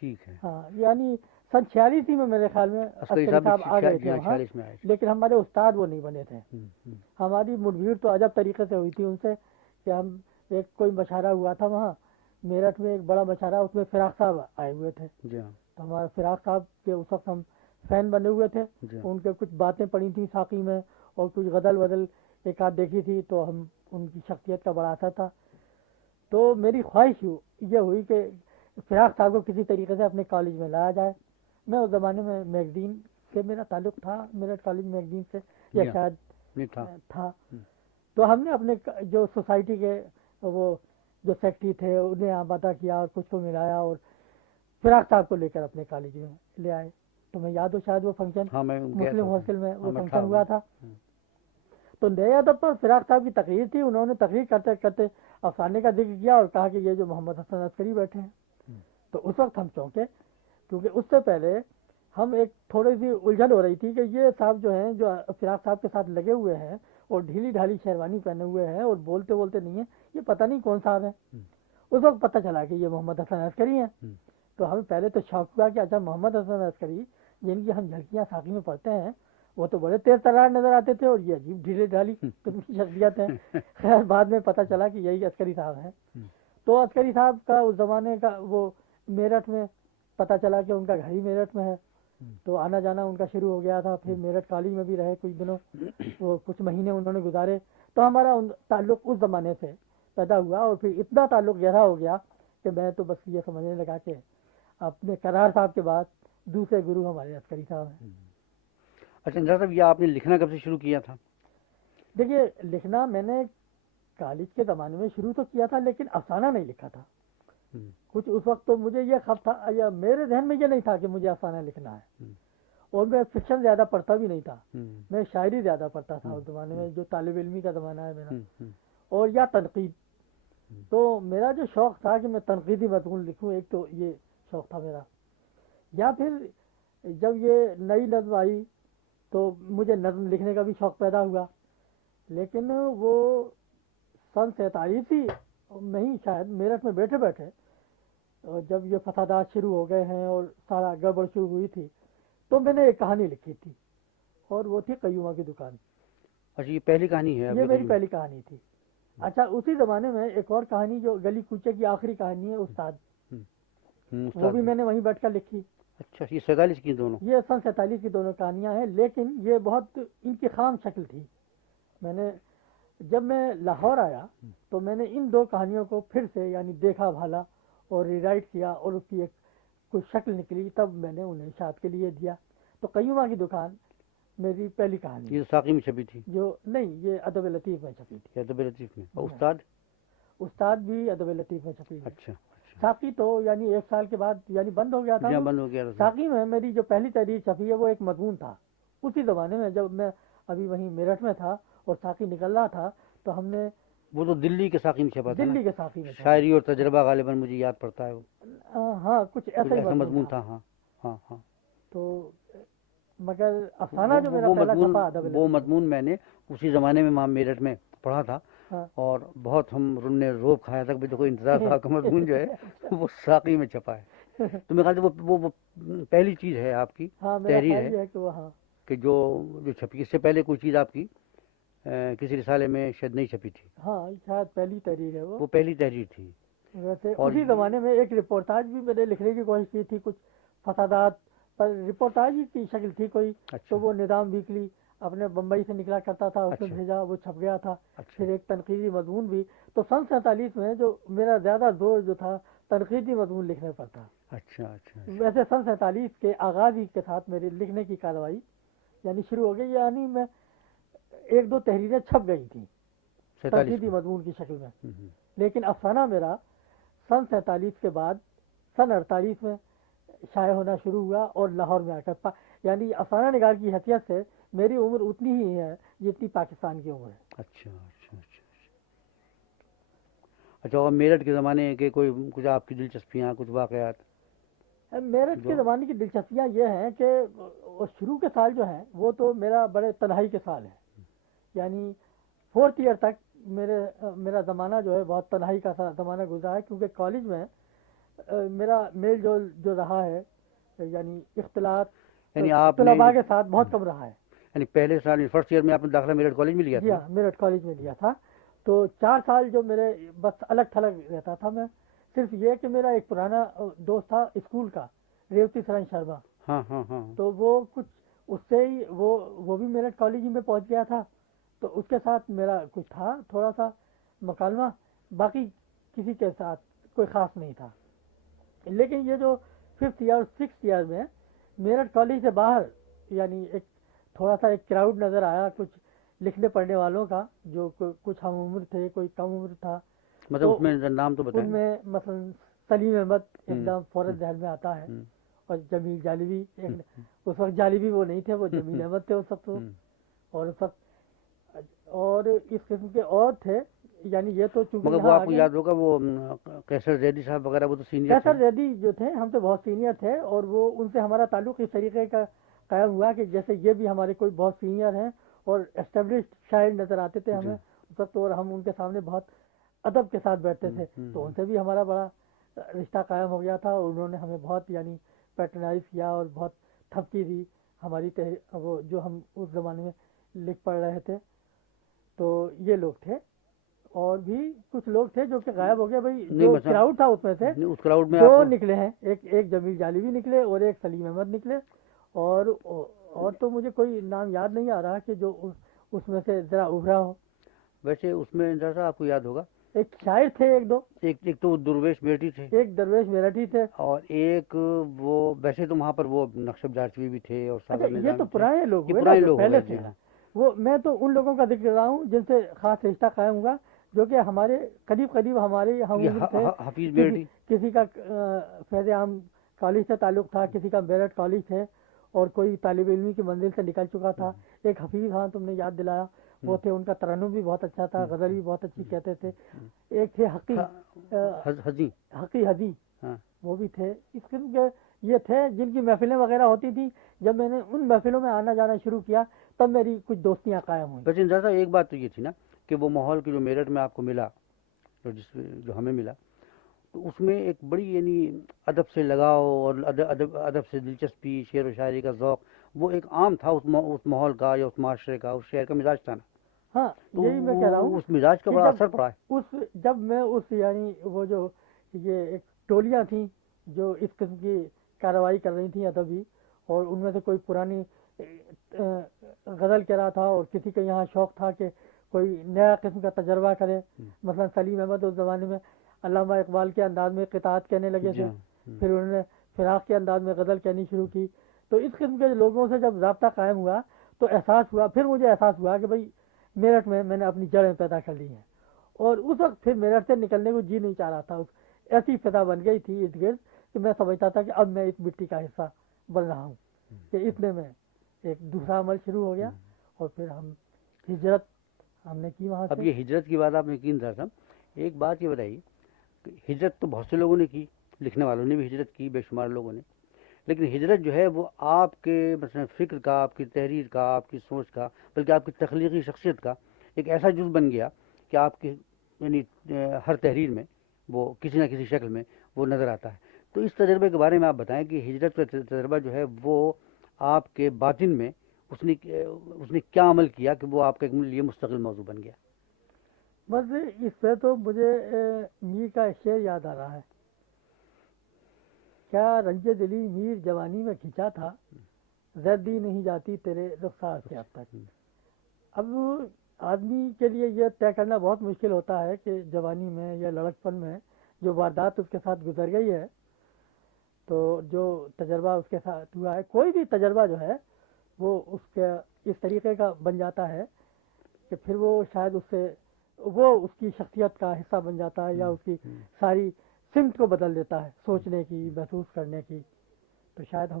ٹھیک ہے، ہاں یعنی سن 46 ہی میں میرے خیال میں عسکری صاحب آ گئے تھے وہاں، 46 میں آئے تھے۔ لیکن ہمارے استاد وہ نہیں بنے تھے۔ ہماری مڈبھیڑ تو عجب طریقے سے ہوئی تھی ان سے کہ ہم کوئی مشاعرہ ہوا تھا وہاں میرٹھ میں ایک بڑا مشاعرہ، اس میں فراق صاحب آئے ہوئے تھے، جی ہاں تو ہمارے فراق صاحب کے اس وقت ہم فین بنے ہوئے تھے، جی ان کے کچھ باتیں پڑھی تھیں ساقی میں اور کچھ غزل وزل ایک آدھ دیکھی تھی، تو ہم ان کی شخصیت کا بڑا اثر تھا. تو میری خواہش یہ ہوئی کہ فراق صاحب کو کسی طریقے سے اپنے کالج میں لایا جائے. میں اس زمانے میں میگزین سے میرا تعلق تھا، میرٹھ کالج میگزین سے، یا جی ہاں، شاید نہیں تھا. تو ہم نے اپنے جو سوسائٹی کے وہ جو سیکٹری تھے انہیں آمادہ کیا اور کچھ کو ملایا اور فراق صاحب کو لے کر اپنے کالج میں لے آئے. تو میں یاد ہو شاید وہ فنکشن ہاں میں گیا مسلم تھا، ہاسٹل میں ہاں وہ میں فنکشن ہوا تھا. ہوں. تو نئے ادب پر فراق صاحب کی تقریر تھی، انہوں نے تقریر کرتے کرتے افسانے کا ذکر کیا اور کہا کہ یہ جو محمد حسن عسکری بیٹھے ہیں. تو اس وقت ہم چونکے، کیونکہ اس سے پہلے ہم ایک تھوڑی سی الجھن ہو رہی تھی کہ یہ صاحب جو ہیں جو فراق صاحب کے ساتھ لگے ہوئے ہیں اور ڈھیلی ڈھالی شیروانی پہنے ہوئے ہیں اور بولتے بولتے نہیں ہیں، یہ پتہ نہیں کون صاحب ہے. اس وقت پتہ چلا کہ یہ محمد حسن عسکری ہیں. تو ہمیں پہلے تو شوق ہوا کہ اچھا محمد حسن عسکری جن کی ہم جھلکیاں ساقی میں پڑھتے ہیں وہ تو بڑے تیز ترار نظر آتے تھے اور یہ عجیب ڈھیلے ڈھالی قسم کی شخصیت ہیں. خیر بعد میں پتہ چلا کہ یہی عسکری صاحب ہیں. تو عسکری صاحب کا اس زمانے کا وہ میرٹھ میں پتہ چلا کہ ان کا گھر ہی میرٹھ میں ہے، تو آنا جانا ان کا شروع ہو گیا تھا. پھر میرٹھ کالج میں بھی رہے کچھ دنوں، وہ کچھ مہینے انہوں نے گزارے. تو ہمارا تعلق اس زمانے سے پیدا ہوا اور پھر اتنا تعلق گہرا ہو گیا کہ میں تو بس یہ سمجھنے لگا کہ اپنے کرار صاحب کے بعد دوسرے گرو ہمارے عسکری صاحب ہیں. اچھا انصار صاحب، یہ آپ نے لکھنا کب سے شروع کیا تھا؟ دیکھیے لکھنا میں نے کالج کے زمانے میں شروع تو کیا تھا لیکن افسانہ نہیں لکھا تھا. کچھ اس وقت تو مجھے یہ خب تھا یا میرے ذہن میں یہ نہیں تھا کہ مجھے افسانہ لکھنا ہے، اور میں فکشن زیادہ پڑھتا بھی نہیں تھا. میں شاعری زیادہ پڑھتا تھا اس زمانے میں، جو طالب علمی کا زمانہ ہے میرا، اور یا تنقید. تو میرا جو شوق تھا کہ میں تنقیدی مضمون لکھوں، ایک تو یہ شوق تھا میرا. یا پھر جب یہ نئی نظم آئی تو مجھے نظم لکھنے کا بھی شوق پیدا ہوا. لیکن وہ سن 47 میں ہی شاید میرٹھ میں بیٹھے بیٹھے جب یہ فسادات شروع ہو گئے ہیں اور سارا گڑبڑ شروع ہوئی تھی، تو میں نے ایک کہانی لکھی تھی اور وہ تھی قیومہ کی دکان. اچھا یہ پہلی کہانی ہے؟ یہ میری پہلی کہانی تھی. اچھا اسی زمانے میں ایک اور کہانی جو گلی کوچے کی آخری کہانی ہے استاد، وہ بھی میں نے وہیں بیٹھ کر لکھی. اچھا یہ 47 کی دونوں؟ یہ سن 47 کی دونوں کہانیاں ہیں، لیکن یہ بہت ان کی خام شکل تھی. میں نے جب میں لاہور آیا تو میں نے ان دو کہانیوں کو پھر سے یعنی دیکھا بھالا اور ری رائٹ کیا اور اس کی ایک کچھ شکل نکلی، تب میں نے انہیں اشاعت کے لیے دیا. تو قیومہ کی دکان میری پہلی کہانی، یہ ساقی میں چھپی تھی؟ جو نہیں، یہ ادب لطیف میں چھپی تھی. ادب لطیف میں. اور استاد؟ استاد بھی ادب لطیف میں چھپی تھی. اچھا ساقی تو یعنی 1 سال کے بعد یعنی بند ہو گیا تھا. بند ہو گیا تھا. ساقی میں میری جو پہلی تحریر چھپی ہے وہ ایک مضمون تھا. اسی زمانے میں جب میں ابھی وہیں میرٹھ میں تھا اور ساقی نکل رہا تھا تو ہم نے وہ تو دلی کے ساقی میں چھپا تھا. دلی کے ساقی میں شاعری اور تجربہ غالباً مجھے یاد پڑتا ہے وہ. ہاں کچھ ایسا مضمون تھا. ہاں ہاں ہاں. تو مگر افسانہ جو میرا پہلا چھپا ادب، وہ مضمون میں نے اسی زمانے میں وہاں میرٹھ میں پڑھا تھا اور بہت ہم نے روب کھایا تھا کہ دیکھو انتظار صاحب کا مضمون جو ہے وہ ساقی میں چھپا ہے. تو میرے خیال سے وہ پہلی چیز ہے آپ کی تحریر ہے کہ جو چھپی. اس سے پہلے کوئی چیز آپ کی کسی رسالے میں شاید نہیں چھپی تھی. ہاں شاید پہلی تحریر ہے وہ پہلی تحریر تھی. ویسے اسی زمانے میں ایک رپورٹاج بھی میں نے لکھنے کی کوشش کی تھی، کچھ فسادات پر رپورٹاج کی شکل تھی کوئی. تو وہ نظام ویکلی اپنے بمبئی سے نکلا کرتا تھا، اس میں بھیجا، وہ چھپ گیا تھا. پھر ایک تنقیدی مضمون بھی. تو سن 47 میں جو میرا زیادہ زور جو تھا تنقیدی مضمون لکھنے پر تھا. اچھا. ویسے سن 47 کے آغاز ہی کے ساتھ میری لکھنے کی کارروائی یعنی شروع ہو گئی، یعنی میں 1-2 تحریریں چھپ گئی تھیں تنقیدی مضمون کی شکل میں. لیکن افسانہ میرا سن 47 کے بعد سن 48 میں شائع ہونا شروع ہوا اور لاہور میں آ کر یعنی افسانہ نگار کی حیثیت سے میری عمر اتنی ہی ہے جتنی پاکستان کی عمر ہے. اچھا اور میرٹھ کے زمانے کے کوئی کچھ آپ کی دلچسپیاں، کچھ واقعات؟ میرٹھ کے زمانے کی دلچسپیاں یہ ہیں کہ شروع کے سال جو ہیں وہ تو میرا بڑے تنہائی کے سال ہیں. یعنی 4th ایئر تک میرا زمانہ جو ہے بہت تنہائی کا زمانہ گزرا ہے، کیونکہ کالج میں میرا میل جول جو رہا ہے یعنی اختلاط یعنی آپ طلباء کے ساتھ بہت کم رہا ہے. یعنی پہلے سال فرسٹ ایئر میں آپ نے داخلہ میرٹھ کالج میں لیا تھا؟ جی ہاں میرٹھ کالج میں لیا تھا. تو 4 سال جو میرے بس الگ تھلگ رہتا تھا میں. صرف یہ کہ میرا ایک پرانا دوست تھا اسکول کا، ریوتی سرن شرما، ہاں ہاں ہاں تو وہ کچھ اس سے ہی وہ بھی میرٹھ کالج میں پہنچ گیا تھا، تو اس کے ساتھ میرا کچھ تھا تھوڑا سا مکالمہ، باقی کسی کے ساتھ کوئی خاص نہیں تھا. لیکن یہ جو 5th ایئر اور 6th ایئر میں میرٹھ کالج سے باہر یعنی ایک تھوڑا سا ایک کراؤڈ نظر آیا کچھ لکھنے پڑھنے والوں کا، جو کچھ ہم عمر تھے، کوئی کم عمر تھا. مطلب اس میں نام تو ان بتائیں. میں مثلا سلیم احمد ایک دم فوراً ذہن میں آتا ہے، اور جمیل جالبی، اس وقت جالبی وہ نہیں تھے، وہ جمیل احمد تھے اس وقت. اور اس وقت اور اس قسم کے اور تھے، یعنی یہ تو چونکہ مگر وہ آپ کو یاد ہوگا وہ کیسر زیدی صاحب وغیرہ وہ تو سینئر تھے. کیسر زیدی جو تھے ہم تو بہت سینئر تھے، اور وہ ان سے ہمارا تعلق اس طریقے کا قائم ہوا کہ جیسے یہ بھی ہمارے کوئی بہت سینئر ہیں اور اسٹیبلشڈ شاعر نظر آتے تھے ہمیں اس وقت، اور ہم ان کے سامنے بہت ادب کے ساتھ بیٹھتے تھے. تو ان سے بھی ہمارا بڑا رشتہ قائم ہو گیا تھا، اور انہوں نے ہمیں بہت یعنی پیٹرنائز کیا اور بہت تھپکی دی ہماری وہ جو ہم اس زمانے میں لکھ پڑھ رہے تھے. تو یہ لوگ تھے، اور بھی کچھ لوگ تھے جو کہ غائب ہو گئے. بھائی جو کراؤڈ تھا اس میں سے اس کراؤڈ میں دو نکلے ہیں، ایک جمیل جالبی نکلے اور ایک سلیم احمد نکلے، اور تو مجھے کوئی نام یاد نہیں آ رہا کہ جو اس میں سے ذرا ابھرا ہو. ویسے اس میں جیسا آپ کو یاد ہوگا ایک شاعر تھے، ایک دو، ایک تو درویش میرٹھی تھے، ایک درویش میرٹھی تھے، اور ایک وہ ویسے تو وہاں پر وہ نقشب جارچوی بھی تھے اور اچھا یہ تو پرانے لوگ ہوئے نا جو پہلے سے ہیں. وہ میں تو ان لوگوں کا ذکر کر رہا ہوں جن سے خاص رشتہ قائم ہوا، جو کہ ہمارے قریب ہمارے ہم عمر تھے. حفیظ میرٹھی کسی کا فیض عام کالج سے تعلق تھا، کسی کا میرٹھ کالج تھے، اور کوئی طالب علمی کی منزل سے نکل چکا تھا. ایک حفیظ، ہاں تم نے یاد دلایا، وہ تھے، ان کا ترنم بھی بہت اچھا تھا، غزل بھی بہت اچھی کہتے تھے. ایک تھے حقی حدی، وہ بھی تھے. اس قسم کے یہ تھے جن کی محفلیں وغیرہ ہوتی تھیں. جب میں نے ان محفلوں میں آنا جانا شروع کیا تب میری کچھ دوستیاں قائم ہوئیں. لیکن جیسا ایک بات تو یہ تھی نا کہ وہ ماحول کی جو میرٹھ میں آپ کو ملا، جو ہمیں ملا، تو اس میں ایک بڑی یعنی ادب سے لگاؤ اور ادب سے دلچسپی، شعر و شاعری کا ذوق، وہ ایک عام تھا اس ماحول کا یا اس معاشرے کا، اس شہر کا مزاج تھا نا. ہاں یہی میں کہہ رہا ہوں، اس مزاج کا بڑا اثر پڑا ہے. جب میں اس یعنی وہ جو یہ ایک ٹولیاں تھیں جو اس قسم کی کارروائی کر رہی تھیں ادبی، اور ان میں سے کوئی پرانی غزل کہہ رہا تھا، اور کسی کا یہاں شوق تھا کہ کوئی نیا قسم کا تجربہ کرے. مثلا سلیم احمد اس زمانے میں علامہ اقبال کے انداز میں قطعات کہنے لگے تھے، پھر انہوں نے فراق کے انداز میں غزل کہنی شروع کی. تو اس قسم کے لوگوں سے جب رابطہ قائم ہوا تو احساس ہوا، پھر مجھے احساس ہوا کہ بھائی میرٹھ میں نے اپنی جڑیں پیدا کر لی ہیں. اور اس وقت پھر میرٹھ سے نکلنے کو جی نہیں چاہ رہا تھا. ایسی فضا بن گئی تھی ارد گرد کہ میں سمجھتا تھا کہ اب میں اس مٹی کا حصہ بن رہا ہوں. کہ اتنے میں ایک دوسرا عمل شروع ہو گیا، اور پھر ہجرت ہم نے کی وہاں سے. اب یہ ہجرت کی بات آپ نے کی صاحب، ایک بات یہ بتائیے کہ ہجرت تو بہت سے لوگوں نے کی، لکھنے والوں نے بھی ہجرت کی، بے شمار لوگوں نے، لیکن ہجرت جو ہے وہ آپ کے مثلا فکر کا، آپ کی تحریر کا، آپ کی سوچ کا، بلکہ آپ کی تخلیقی شخصیت کا ایک ایسا جز بن گیا کہ آپ کے یعنی ہر تحریر میں وہ کسی نہ کسی شکل میں وہ نظر آتا ہے. تو اس تجربے کے بارے میں آپ بتائیں کہ ہجرت کا تجربہ جو ہے وہ آپ کے باطن میں اس نے کیا عمل کیا کہ وہ آپ کے لیے مستقل موضوع بن گیا. بس اس پہ تو مجھے میر کا ایک شعر یاد آ رہا ہے، کیا رنج دلی میر جوانی میں کھینچا تھا، زردی نہیں جاتی تیرے رخسار سے اب تک. اب آدمی کے لیے یہ طے کرنا بہت مشکل ہوتا ہے کہ جوانی میں یا لڑکپن میں جو واردات اس کے ساتھ گزر گئی ہے، تو جو تجربہ اس کے ساتھ ہوا ہے، کوئی بھی تجربہ جو ہے وہ اس کے اس طریقے کا بن جاتا ہے کہ پھر وہ شاید اس کی شخصیت کا حصہ بن جاتا ہے، یا اس کی ساری سمت کو بدل دیتا ہے، سوچنے کی، محسوس کرنے کی. تو شاید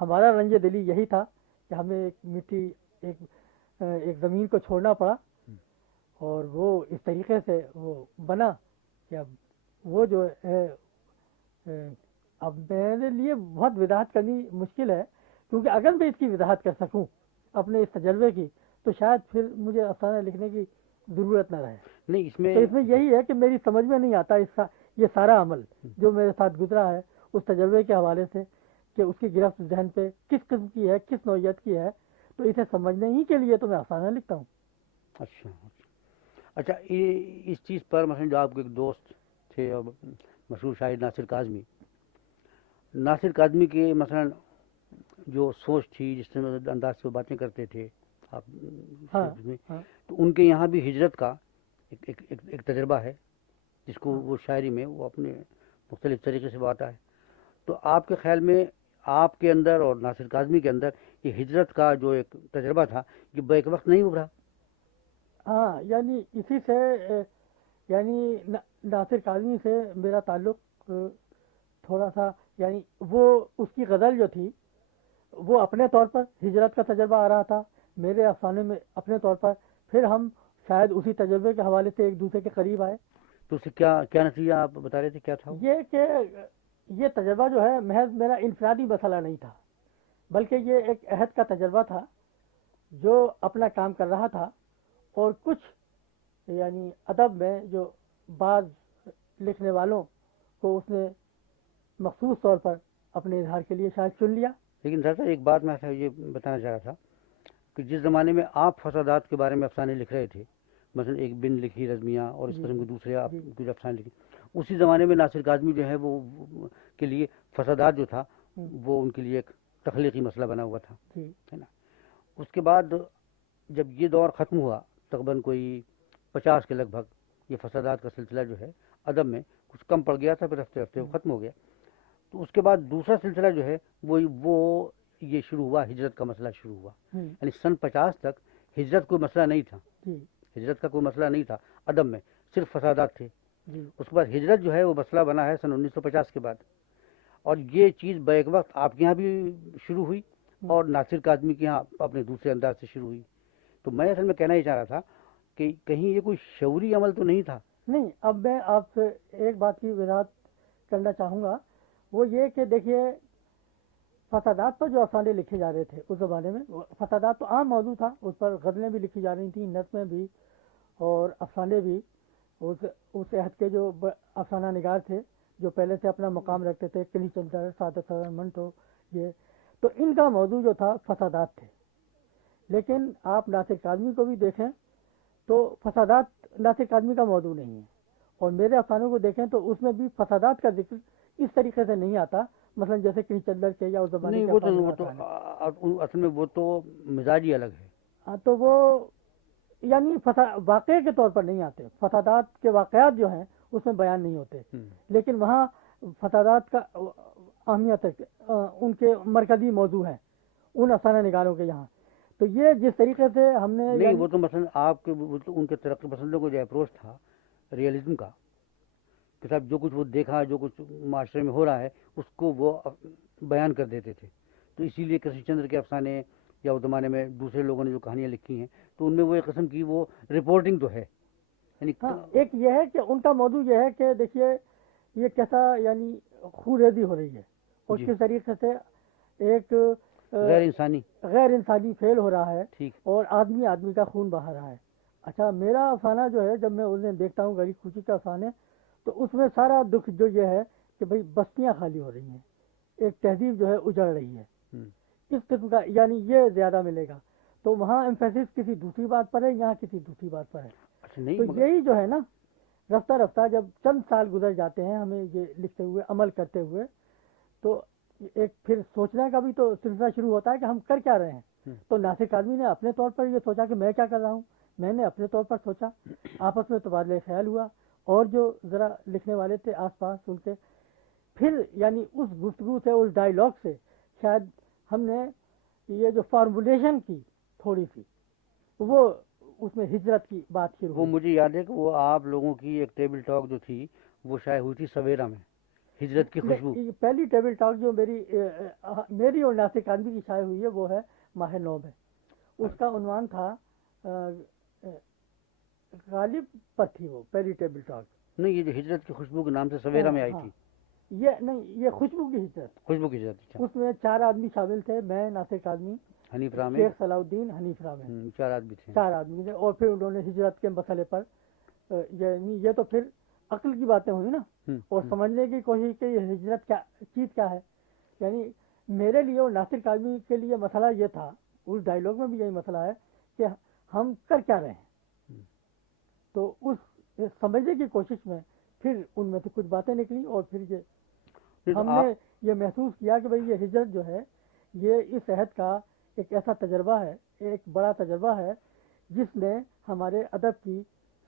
ہمارا رنج دلی یہی تھا کہ ہمیں ایک زمین کو چھوڑنا پڑا، اور وہ اس طریقے سے وہ بنا کہ اب وہ جو ہے اب میرے لیے بہت وضاحت کرنی مشکل ہے، کیونکہ اگر میں اس کی وضاحت کر سکوں اپنے اس تجربے کی تو شاید پھر مجھے افسانہ لکھنے کی ضرورت نہ رہے. نہیں تو اس میں یہی ہے کہ میری سمجھ میں نہیں آتا یہ سارا عمل جو میرے ساتھ گزرا ہے اس تجربے کے حوالے سے کہ اس کی گرفت ذہن پہ کس قسم کی ہے، کس نوعیت کی ہے، تو اسے سمجھنے ہی کے لیے تو میں افسانہ لکھتا ہوں. اچھا، اس چیز پر مثلا جو آپ کے ایک دوست تھے اور مشہور شاعر ناصر کاظمی. ناصر کاظمی کی مثلا جو سوچ تھی، جس انداز سے وہ باتیں کرتے تھے آپ میں، تو ان کے یہاں بھی ہجرت کا ایک تجربہ ہے جس کو وہ شاعری میں وہ اپنے مختلف طریقے سے بات ہے. تو آپ کے خیال میں آپ کے اندر اور ناصر کاظمی کے اندر یہ ہجرت کا جو ایک تجربہ تھا یہ بیک وقت نہیں ابھرا؟ ہاں، یعنی اسی سے یعنی ناصر کاظمی سے میرا تعلق تھوڑا سا، یعنی وہ اس کی غزل جو تھی وہ اپنے طور پر ہجرت کا تجربہ آ رہا تھا، میرے افسانے میں اپنے طور پر. پھر ہم شاید اسی تجربے کے حوالے سے ایک دوسرے کے قریب آئے. تو اس سے کیا نتیجہ آپ بتا رہے تھے، کیا تھا؟ یہ کہ یہ تجربہ جو ہے محض میرا انفرادی مسئلہ نہیں تھا، بلکہ یہ ایک عہد کا تجربہ تھا جو اپنا کام کر رہا تھا. اور کچھ یعنی ادب میں جو بعض لکھنے والوں کو اس نے مخصوص طور پر اپنے اظہار کے لیے شاید چن لیا. لیکن ذرا ایک بات میں یہ بتانا چاہ رہا تھا کہ جس زمانے میں آپ فسادات کے بارے میں افسانے لکھ رہے تھے، مثلا ایک بن لکھی رزمیہ اور اس قسم کے دوسرے آپ کچھ افسانے لکھے، اسی زمانے میں ناصر کاظمی جو ہے وہ کے لیے فسادات جو تھا وہ ان کے لیے ایک تخلیقی مسئلہ بنا ہوا تھا، ہے نا. اس کے بعد جب یہ دور ختم ہوا، تقریباً کوئی 50 کے لگ بھگ، یہ فسادات کا سلسلہ جو ہے ادب میں کچھ کم پڑ گیا تھا، پھر ہفتے ہفتے وہ ختم ہو گیا. تو اس کے بعد دوسرا سلسلہ جو ہے وہ یہ شروع ہوا، ہجرت کا مسئلہ شروع ہوا. یعنی سن 50 تک ہجرت کوئی مسئلہ نہیں تھا، ہجرت کا کوئی مسئلہ نہیں تھا ادب میں، صرف فسادات تھے. اس کے بعد ہجرت جو ہے وہ مسئلہ بنا ہے سن 1950 کے بعد. اور یہ چیز بیک وقت آپ کے یہاں بھی شروع ہوئی اور ناصر کاظمی کے یہاں اپنے دوسرے انداز سے شروع ہوئی. تو میں اصل میں کہنا ہی چاہ رہا تھا کہ کہیں یہ کوئی شعوری عمل تو نہیں تھا؟ نہیں، اب میں آپ سے ایک بات کی وضاحت کرنا چاہوں گا، وہ یہ کہ دیکھیے فسادات پر جو افسانے لکھے جا رہے تھے اس زمانے میں، فسادات تو عام موضوع تھا، اس پر غزلیں بھی لکھی جا رہی تھیں، نظمیں بھی اور افسانے بھی. اس عہد کے جو افسانہ نگار تھے جو پہلے سے اپنا مقام رکھتے تھے، کلی چندر، سعادت منٹو، یہ تو ان کا موضوع جو تھا فسادات تھے. لیکن آپ ناصر کاظمی کو بھی دیکھیں تو فسادات ناصر کاظمی کا موضوع نہیں ہے، اور میرے افسانوں کو دیکھیں تو اس میں بھی فسادات کا ذکر اس طریقے سے نہیں آتا، مثلا جیسے کلی چندر کے یا اس زمانے نہیں، کے وہ تو اصل میں وہ تو مزاج ہی الگ ہے. ہاں، تو وہ یعنی واقعے کے طور پر نہیں آتے، فسادات کے واقعات جو ہیں اس میں بیان نہیں ہوتے، لیکن وہاں فسادات کا اہمیت ہے، ان کے مرکزی موضوع ہے ان افسانہ نگاروں کے یہاں. تو یہ جس طریقے سے ہم نے نہیں، وہ تو مثلا آپ کے ان کے ترقی پسندوں کو جو اپروچ تھا ریئلزم کا، کہ صاحب جو کچھ وہ دیکھا، جو کچھ معاشرے میں ہو رہا ہے اس کو وہ بیان کر دیتے تھے. تو اسی لیے کرشن چندر کے افسانے یا اس زمانے میں دوسرے لوگوں نے جو کہانیاں لکھی ہیں تو ان میں وہ ایک قسم کی وہ رپورٹنگ تو ہے. یعنی ایک یہ ہے کہ ان کا موضوع یہ ہے کہ دیکھیے یہ کیسا یعنی خوریزی ہو رہی ہے اور کس طریقے سے ایک غیر انسانی فعل ہو رہا ہے اور آدمی کا خون بہا رہا ہے. اچھا، میرا افسانہ جو ہے جب میں انہیں دیکھتا ہوں غریب خوشی کا افسانے، تو اس میں سارا دکھ جو یہ ہے کہ بھئی بستیاں خالی ہو رہی ہیں، ایک تہذیب جو ہے اجڑ رہی ہے، اس قسم کا یعنی یہ زیادہ ملے گا. تو وہاں ایمفیسس کسی دوسری بات پر ہے، یہاں کسی دوسری بات پر ہے. تو یہی جو ہے نا، رفتہ رفتہ جب چند سال گزر جاتے ہیں ہمیں یہ لکھتے ہوئے، عمل کرتے ہوئے، تو ایک پھر سوچنے کا بھی تو سلسلہ شروع ہوتا ہے کہ ہم کر کیا رہے ہیں. تو ناصر کاظمی نے اپنے طور پر یہ سوچا کہ میں کیا کر رہا ہوں، میں نے اپنے طور پر سوچا، آپس میں تبادلہ خیال ہوا، اور جو ذرا لکھنے والے تھے آس پاس ان کے، پھر یعنی اس گفتگو سے، اس ڈائیلاگ سے شاید ہم نے یہ جو فارمولیشن کی تھوڑی سی، وہ اس میں ہجرت کی بات شروع وہ مجھے یاد ہے کہ وہ آپ لوگوں کی ایک ٹیبل ٹاک جو تھی وہ شائع ہوئی تھی سویرا میں، ہجرت کی خوشبو. پہلی ٹیبل ٹاک جو میری اور ناصر کاظمی کی شائع ہوئی ہے وہ ہے ماہ نو میں. اس کا عنوان تھا غالب پر تھی وہ پہلی ٹیبل ٹاک. نہیں، یہ جو ہجرت کی خوشبو کے نام سے سویرا میں آئی تھی، یہ نہیں، یہ خوشبو کی ہجرت. اس میں 4 آدمی شامل تھے، میں، ناصر کاظمی، حنیف رامے، شیخ صلاح الدین، حنیف رامے، 4 آدمی تھے. اور پھر انہوں نے ہجرت کے مسئلے پر یہ تو پھر عقل کی باتیں ہوئی نا، اور سمجھنے کی کوشش کہ یہ ہجرت کیا چیز کیا ہے. یعنی میرے لیے اور ناصر کاظمی کے لیے مسئلہ یہ تھا، اس ڈائیلاگ میں بھی یہی مسئلہ ہے کہ ہم کر کیا رہے ہیں. تو اس سمجھنے کی کوشش میں پھر ان میں سے کچھ باتیں نکلی اور پھر یہ نہیں تو ہم آپ نے یہ محسوس کیا کہ بھئی یہ ہجرت جو ہے یہ اس عہد کا ایک ایسا تجربہ ہے، ایک بڑا تجربہ ہے جس نے ہمارے ادب کی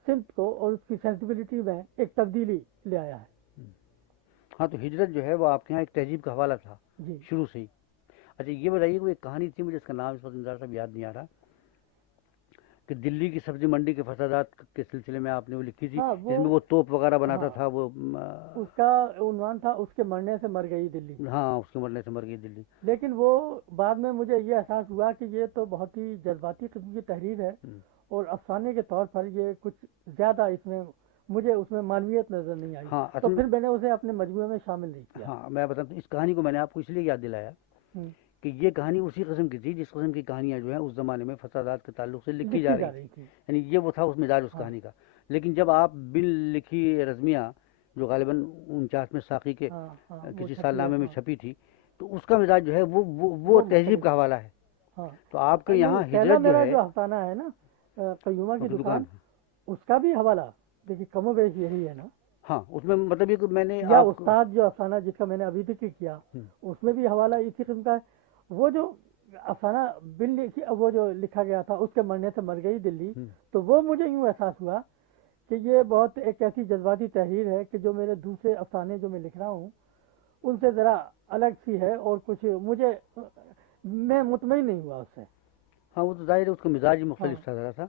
سمت کو اور اس کی سینسیبلٹی میں ایک تبدیلی لے آیا ہے۔ ہاں تو ہجرت جو ہے وہ آپ کے یہاں ایک تہذیب کا حوالہ تھا جی شروع سے ہی۔ اچھا یہ بتائیے کہ ایک کہانی تھی، مجھے اس کا نام اس وقت انتظار صاحب یاد نہیں آ رہا، کہ دلی کی سبزی منڈی کے فسادات کے سلسلے میں آپ نے وہ لکھی تھی، ہاں جس میں وہ توپ وغیرہ بناتا ہاں تھا، وہ اس کا عنوان تھا اس کے مرنے سے مر گئی دلی، ہاں اس کے مرنے سے مر گئی دلی۔ لیکن وہ بعد میں مجھے یہ احساس ہوا کہ یہ تو بہت ہی جذباتی قسم کی تحریر ہے اور افسانے کے طور پر یہ کچھ زیادہ اس میں مجھے اس میں معنویت نظر نہیں آئی، ہاں تو اصل پھر میں نے اسے اپنے مجموعے میں شامل نہیں کیا۔ ہاں میں بتاتا ہوں، اس کہانی کو میں نے آپ کو اس لیے یاد دلایا ہوں، کہ یہ کہانی اسی قسم کی تھی جس قسم کی کہانیاں جو ہیں اس زمانے میں فسادات کے تعلق سے لکھی جا رہی تھی، یعنی یہ وہ تھا اس مزاج اس ہاں کہانی کا۔ لیکن جب آپ بل لکھی رزمیہ جو غالباً 49 میں ساقی کے ہاں ہاں وہ کسی چھپی ہے، سالنامے میں ہاں چھپی تھی، تو اس کا مزاج جو ہے وہ وہ تہذیب مختلف کا ہے۔ حوالہ ہے۔ ہاں تو آپ کے نہیں، یہاں پہلا ہجرت جو میرا ہے جو افسانہ ہے نا قیومہ کی اس دکان، ہے۔ اس کا بھی حوالہ دیکھیے کم و بیش یہی ہے نا، ہاں اس میں مطلب یہ کہ میں نے یا آپ استاد جو افسانہ جس کا میں نے ابھی ذکر کیا اس میں بھی حوالہ اسی قسم کا ہے۔ وہ جو افسانہ بل لکھی وہ جو لکھا گیا تھا اس کے مرنے سے مر گئی دلی، تو وہ مجھے یوں احساس ہوا کہ یہ بہت ایک ایسی جذباتی تحریر ہے کہ جو میرے دوسرے افسانے جو میں لکھ رہا ہوں ان سے ذرا الگ سی ہے، اور کچھ مجھے میں مطمئن نہیں ہوا اس سے۔ ہاں وہ تو ظاہر ہے اس کا مزاج ہی ہاں مختلف تھا ذرا سا۔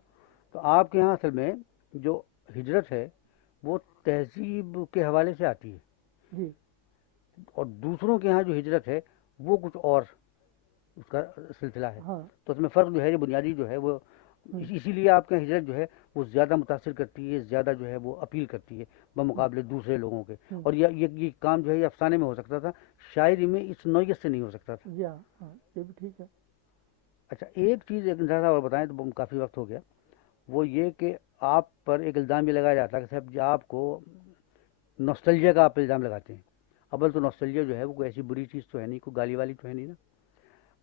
تو آپ کے یہاں اصل میں جو ہجرت ہے وہ تہذیب کے حوالے سے آتی ہے، جی اور دوسروں کے یہاں جو ہجرت ہے وہ کچھ اور اس کا سلسلہ ہے۔ ہاں تو اس میں فرق جو ہے جو بنیادی جو ہے وہ اسی لیے آپ کے یہاں ہجرت جو ہے وہ زیادہ متاثر کرتی ہے، زیادہ جو ہے وہ اپیل کرتی ہے بمقابلے دوسرے لوگوں کے۔ اور یہ کام جو ہے یہ افسانے میں ہو سکتا تھا، شاعری میں اس نوعیت سے نہیں ہو سکتا تھا۔ جی ہاں ہاں یہ بھی ٹھیک ہے۔ اچھا ایک چیز ایک ذرا اور بتائیں تو کافی وقت ہو گیا، وہ یہ کہ آپ پر ایک الزام یہ لگایا جاتا ہے کہ صاحب آپ کو نوسٹلجیا کا آپ الزام لگاتے ہیں۔ اول تو نوسٹلجیا جو ہے وہ کوئی ایسی بری چیز تو ہے نہیں، کوئی گالی والی تو ہے نہیں نا،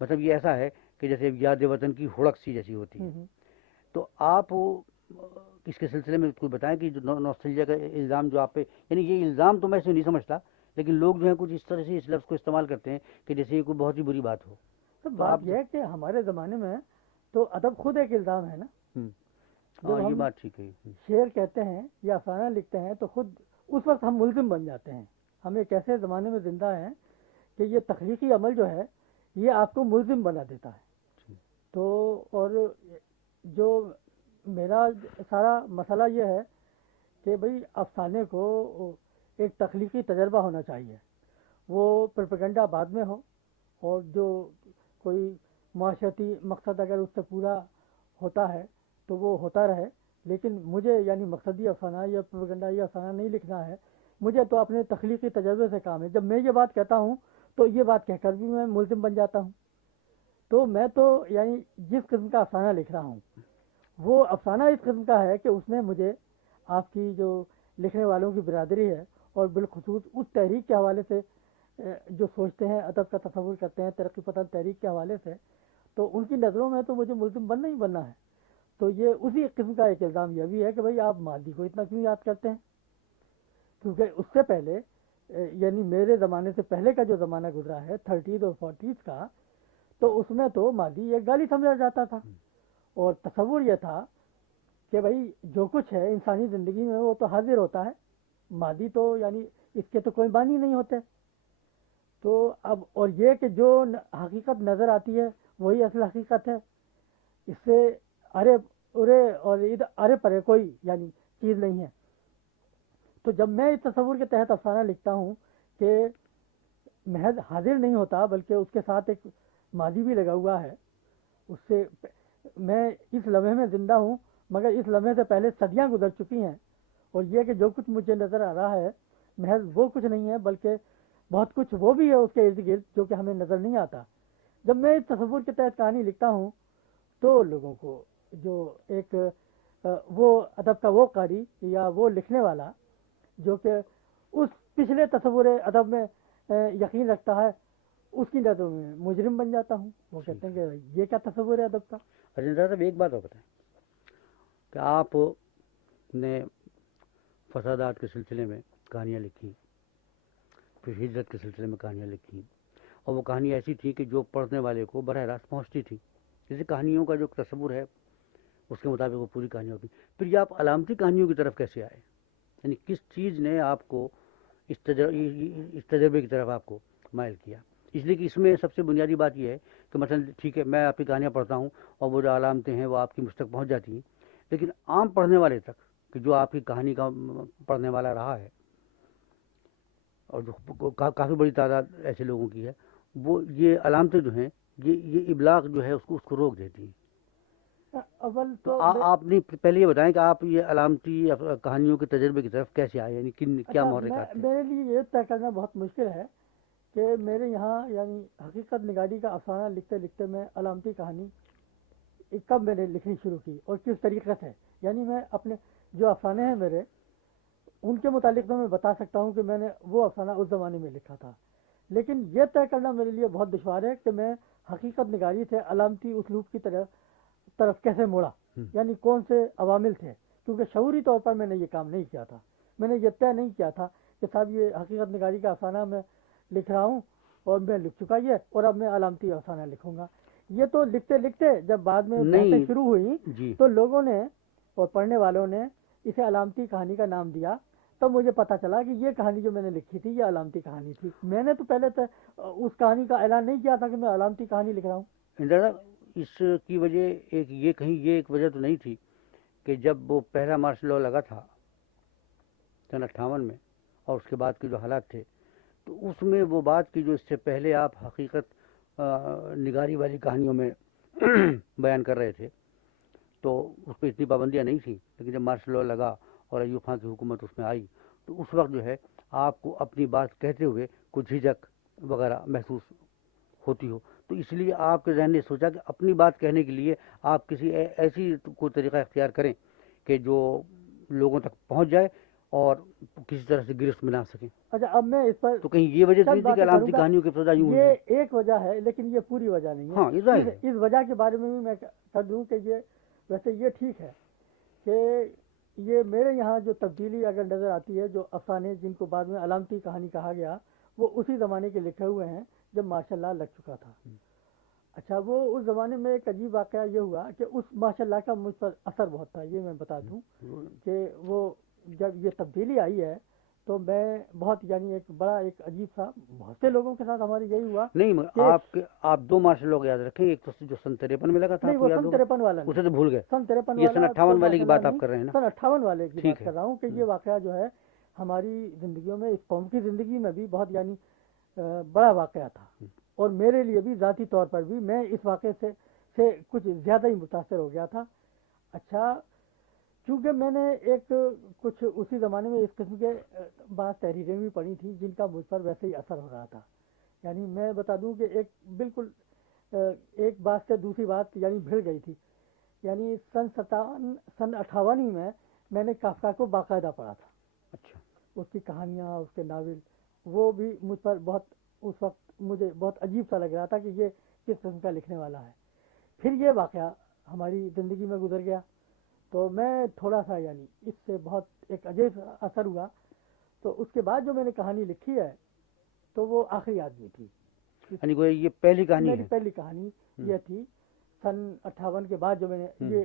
مطلب یہ ایسا ہے کہ جیسے یاد وطن کی ہڑک سی جیسی ہوتی ہے۔ تو آپ اس کے سلسلے میں کوئی بتائیں کہ جو نوسٹلجیا کا الزام جو آپ پہ، یعنی یہ الزام تو میں اسے نہیں سمجھتا، لیکن لوگ جو ہیں کچھ اس طرح سے اس لفظ کو استعمال کرتے ہیں کہ جیسے یہ کوئی بہت ہی بری بات ہو۔ تو بات یہ ہے کہ ہمارے زمانے میں تو ادب خود ایک الزام ہے نا، ہاں جب یہ ہم بات ٹھیک ہے۔ شعر کہتے ہیں یا افسانہ لکھتے ہیں تو خود اس وقت ہم ملزم بن جاتے ہیں، ہم ایک ایسے زمانے میں زندہ ہیں کہ یہ تخلیقی عمل جو ہے یہ آپ کو ملزم بنا دیتا ہے۔ تو اور جو میرا سارا مسئلہ یہ ہے کہ بھئی افسانے کو ایک تخلیقی تجربہ ہونا چاہیے، وہ پروپیگنڈا بعد میں ہو، اور جو کوئی معاشرتی مقصد اگر اس سے پورا ہوتا ہے تو وہ ہوتا رہے، لیکن مجھے یعنی مقصدی افسانہ یا پروپیگنڈا یا افسانہ نہیں لکھنا ہے، مجھے تو اپنے تخلیقی تجربے سے کام ہے۔ جب میں یہ بات کہتا ہوں تو یہ بات کہہ کر بھی میں ملزم بن جاتا ہوں۔ تو میں تو یعنی جس قسم کا افسانہ لکھ رہا ہوں وہ افسانہ اس قسم کا ہے کہ اس نے مجھے آپ کی جو لکھنے والوں کی برادری ہے اور بالخصوص اس تحریک کے حوالے سے جو سوچتے ہیں، ادب کا تصور کرتے ہیں ترقی پسند تحریک کے حوالے سے، تو ان کی نظروں میں تو مجھے ملزم بننا ہی بننا ہے۔ تو یہ اسی قسم کا ایک الزام یہ بھی ہے کہ بھئی آپ ماضی کو اتنا کیوں یاد کرتے ہیں، کیونکہ اس سے پہلے یعنی میرے زمانے سے پہلے کا جو زمانہ گزرا ہے 30s اور 40s کا، تو اس میں تو ماضی ایک گالی سمجھا جاتا تھا، اور تصور یہ تھا کہ بھئی جو کچھ ہے انسانی زندگی میں وہ تو حاضر ہوتا ہے، ماضی تو یعنی اس کے تو کوئی معنی نہیں ہوتے۔ تو اب اور یہ کہ جو حقیقت نظر آتی ہے وہی اصل حقیقت ہے، اس سے ارے ارے اور ارے پرے کوئی یعنی چیز نہیں ہے۔ تو جب میں اس تصور کے تحت افسانہ لکھتا ہوں کہ محض حاضر نہیں ہوتا بلکہ اس کے ساتھ ایک ماضی بھی لگا ہوا ہے، اس سے میں اس لمحے میں زندہ ہوں مگر اس لمحے سے پہلے صدیاں گزر چکی ہیں، اور یہ کہ جو کچھ مجھے نظر آ رہا ہے محض وہ کچھ نہیں ہے بلکہ بہت کچھ وہ بھی ہے اس کے ارد گرد جو کہ ہمیں نظر نہیں آتا۔ جب میں اس تصور کے تحت کہانی لکھتا ہوں تو لوگوں کو جو ایک وہ ادب کا وہ قاری یا وہ لکھنے والا جو کہ اس پچھلے تصور ادب میں یقین رکھتا ہے، اس کی نظروں میں مجرم بن جاتا ہوں۔ وہ کہتے ہیں کہ یہ کیا تصور ہے ادب کا۔ اجنتا صاحب ایک بات اور بتائیں کہ آپ نے فسادات کے سلسلے میں کہانیاں لکھی، پھر ہجرت کے سلسلے میں کہانیاں لکھی، اور وہ کہانی ایسی تھی کہ جو پڑھنے والے کو براہ راست پہنچتی تھی. جیسے کہانیوں کا جو تصور ہے اس کے مطابق وہ پوری کہانیاں ہوتی. پھر یہ آپ علامتی کہانیوں کی طرف کیسے آئے؟ یعنی کس چیز نے آپ کو اس تجربے کی طرف آپ کو مائل کیا؟ اس لیے کہ اس میں سب سے بنیادی بات یہ ہے کہ مثلا ٹھیک ہے میں آپ کی کہانیاں پڑھتا ہوں اور وہ جو علامتیں ہیں وہ آپ کی مجھ تک پہنچ جاتی ہیں، لیکن عام پڑھنے والے تک کہ جو آپ کی کہانی کا پڑھنے والا رہا ہے اور جو کافی بڑی تعداد ایسے لوگوں کی ہے، وہ یہ علامتیں جو ہیں یہ ابلاغ جو ہے اس کو روک دیتی ہیں. اول تو تو آپ نے پہلے یہ بتائیں کہ آپ یہ علامتی کہانیوں کے تجربے کی طرف کیسے آئے، یعنی کیا اچھا، محرکات تھے؟ میرے لیے یہ طے کرنا بہت مشکل ہے کہ میرے یہاں یعنی حقیقت نگاری کا افسانہ لکھتے لکھتے میں علامتی کہانی کب میں نے لکھنی شروع کی اور کس طریقے سے. یعنی میں اپنے جو افسانے ہیں میرے ان کے متعلق تو میں بتا سکتا ہوں کہ میں نے وہ افسانہ اس زمانے میں لکھا تھا، لیکن یہ طے کرنا میرے لیے بہت دشوار ہے کہ میں حقیقت نگاری سے علامتی اسلوب کی طرف کیسے موڑا، یعنی کون سے عوامل تھے، کیونکہ شعوری طور پر میں نے یہ کام نہیں کیا تھا. میں نے یہ طے نہیں کیا تھا کہ صاحب یہ حقیقت نگاری کا افسانہ میں لکھ رہا ہوں اور میں لکھ چکا یہ اور اب میں علامتی افسانہ لکھوں گا. یہ تو لکھتے لکھتے جب بعد میں بحثیں شروع ہوئی جی تو لوگوں نے اور پڑھنے والوں نے اسے علامتی کہانی کا نام دیا. تب مجھے پتا چلا کہ یہ کہانی جو میں نے لکھی تھی یہ علامتی کہانی تھی. میں نے تو پہلے اس کہانی کا اعلان نہیں کیا تھا کہ میں علامتی کہانی لکھ رہا ہوں. اندر اس کی وجہ ایک وجہ تو نہیں تھی کہ جب وہ پہلا مارشل لاء لگا تھا سن 58 میں اور اس کے بعد کے جو حالات تھے تو اس میں وہ بات کی جو اس سے پہلے آپ حقیقت نگاری والی کہانیوں میں بیان کر رہے تھے تو اس پہ اتنی پابندیاں نہیں تھیں، لیکن جب مارشل لاء لگا اور ایوب خان کی حکومت اس میں آئی تو اس وقت جو ہے آپ کو اپنی بات کہتے ہوئے کچھ جھجک وغیرہ محسوس ہوتی ہو، تو اس لیے آپ کے ذہن نے سوچا کہ اپنی بات کہنے کے لیے آپ کسی ایسی کوئی طریقہ اختیار کریں کہ جو لوگوں تک پہنچ جائے اور کسی طرح سے گرفت میں نہ سکیں. اچھا، اب میں اس پر تو کہیں یہ وجہ نہیں تھی کہ علامتی کہانیوں کی ابتدا یوں ہوئی؟ یہ ایک وجہ ہے لیکن یہ پوری وجہ نہیں ہے. ہاں، یہ ظاہر ہے. اس وجہ کے بارے میں بھی میں کر دوں کہ یہ ویسے یہ ٹھیک ہے کہ یہ میرے یہاں جو تبدیلی اگر نظر آتی ہے، جو افسانے جن کو بعد میں علامتی کہانی کہا گیا وہ اسی زمانے کے لکھے ہوئے ہیں جب ماشاء اللہ لگ چکا تھا. اچھا، وہ اس زمانے میں ایک عجیب واقعہ یہ ہوا کہ اس ماشاء اللہ کا مجھ پر اثر بہت تھا. یہ میں بتا دوں کہ وہ جب یہ تبدیلی آئی ہے تو میں بہت یعنی ایک عجیب سا بہت سے لوگوں کے ساتھ ہماری یہی ہوا. نہیں، آپ دو مارشل لاء یاد رکھیں، ایک تو جو سن 53 میں لگا تھا نہیں، وہ سن 53 والا اسے تو بھول گئے. سن 53 یہ والا سن 58 والے کی بات آپ کر رہے ہیں نا؟ سن 58 والے کی بات کر رہا ہوں کہ یہ واقعہ جو ہے ہماری زندگیوں میں، اس قوم کی زندگی میں بھی بہت یعنی بڑا واقعہ تھا اور میرے لیے بھی ذاتی طور پر بھی میں اس واقعے سے کچھ زیادہ ہی متاثر ہو گیا تھا. اچھا، چونکہ میں نے کچھ اسی زمانے میں اس قسم کے بعض تحریریں بھی پڑھی تھیں جن کا مجھ پر ویسے ہی اثر ہو رہا تھا. یعنی میں بتا دوں کہ بالکل ایک بات سے دوسری بات یعنی بھڑ گئی تھی. یعنی سن 58 میں نے کافکا کو باقاعدہ پڑھا تھا. اچھا. اس کی کہانیاں، اس کے ناول، وہ بھی مجھ پر بہت اس وقت مجھے بہت عجیب سا لگ رہا تھا کہ یہ کس قسم کا لکھنے والا ہے. پھر یہ واقعہ ہماری زندگی میں گزر گیا تو میں تھوڑا سا یعنی اس سے بہت ایک عجیب اثر ہوا. تو اس کے بعد جو میں نے کہانی لکھی ہے تو وہ آخری آدمی تھی. یعنی یہ پہلی کہانی میری پہلی کہانی یہ تھی سن 58 کے بعد جو میں نے یہ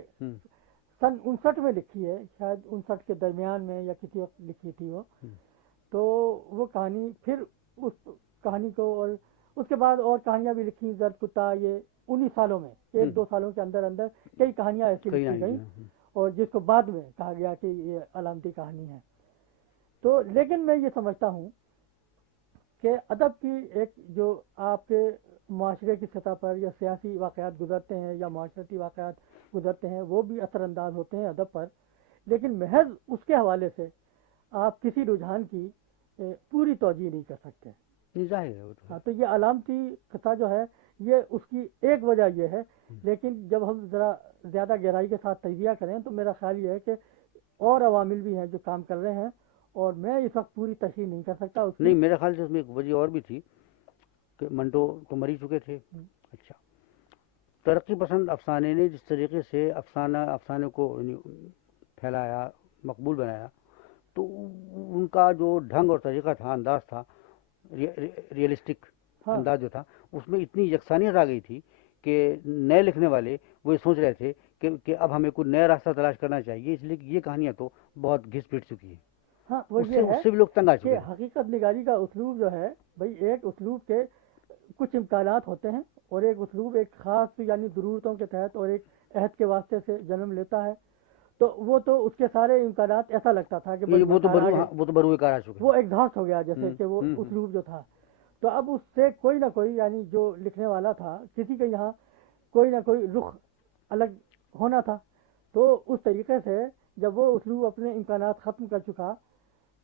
سن 59 میں لکھی ہے، شاید 59 کے درمیان میں یا کسی وقت لکھی تھی وہ. تو وہ کہانی پھر اس کہانی کو اور اس کے بعد اور کہانیاں بھی لکھی. زرد کتا، یہ 19 سالوں میں 1-2 سالوں کے اندر کئی کہانیاں ایسی لکھی گئیں اور جس کو بعد میں کہا گیا کہ یہ علامتی کہانی ہے. تو لیکن میں یہ سمجھتا ہوں کہ ادب کی ایک جو آپ کے معاشرے کی سطح پر یا سیاسی واقعات گزرتے ہیں یا معاشرتی واقعات گزرتے ہیں وہ بھی اثر انداز ہوتے ہیں ادب پر، لیکن محض اس کے حوالے سے آپ کسی رجحان کی پوری توجہ نہیں کر سکتے. ہاں، تو یہ علامتی قصہ جو ہے یہ اس کی ایک وجہ یہ ہے. لیکن جب ہم ذرا زیادہ گہرائی کے ساتھ تجزیہ کریں تو میرا خیال یہ ہے کہ اور عوامل بھی ہیں جو کام کر رہے ہیں اور میں اس وقت پوری تشریح نہیں کر سکتا. نہیں، میرے خیال سے اس میں ایک وجہ اور بھی تھی کہ منٹو تو مر ہی چکے تھے. اچھا، ترقی پسند افسانے نے جس طریقے سے افسانے کو پھیلایا، مقبول بنایا، تو ان کا جو ڈھنگ اور طریقہ تھا، انداز تھا، ریئلسٹک ہاں انداز جو تھا، اس میں اتنی یکسانیت آ گئی تھی کہ نئے لکھنے والے وہ یہ سوچ رہے تھے کہ اب ہمیں کوئی نیا راستہ تلاش کرنا چاہیے، اس لیے کہ یہ کہانیاں تو بہت گھس پٹ چکی ہیں، ہاں، وہ اس یہ ہے سے بھی لوگ تنگ آ کہ چکے تھے۔ حقیقت نگاری کا اسلوب جو ہے بھائی، ایک اسلوب کے کچھ امکانات ہوتے ہیں، اور ایک اسلوب ایک خاص یعنی ضرورتوں کے تحت اور ایک عہد کے واسطے سے جنم لیتا ہے، تو وہ تو اس کے سارے امکانات ایسا لگتا تھا کہ بس وہ تو بھنڈار آ گئے، وہ تو بروئے کار آ چکے وہ ایگزاسٹ ہو گیا جیسے ہیں۔ کہ وہ اسلوب جو تھا۔ تو اب اس سے کوئی نہ کوئی یعنی جو لکھنے والا تھا، کسی کے یہاں کوئی نہ کوئی رخ الگ ہونا تھا، تو اس طریقے سے جب وہ اسلوب اپنے امکانات ختم کر چکا،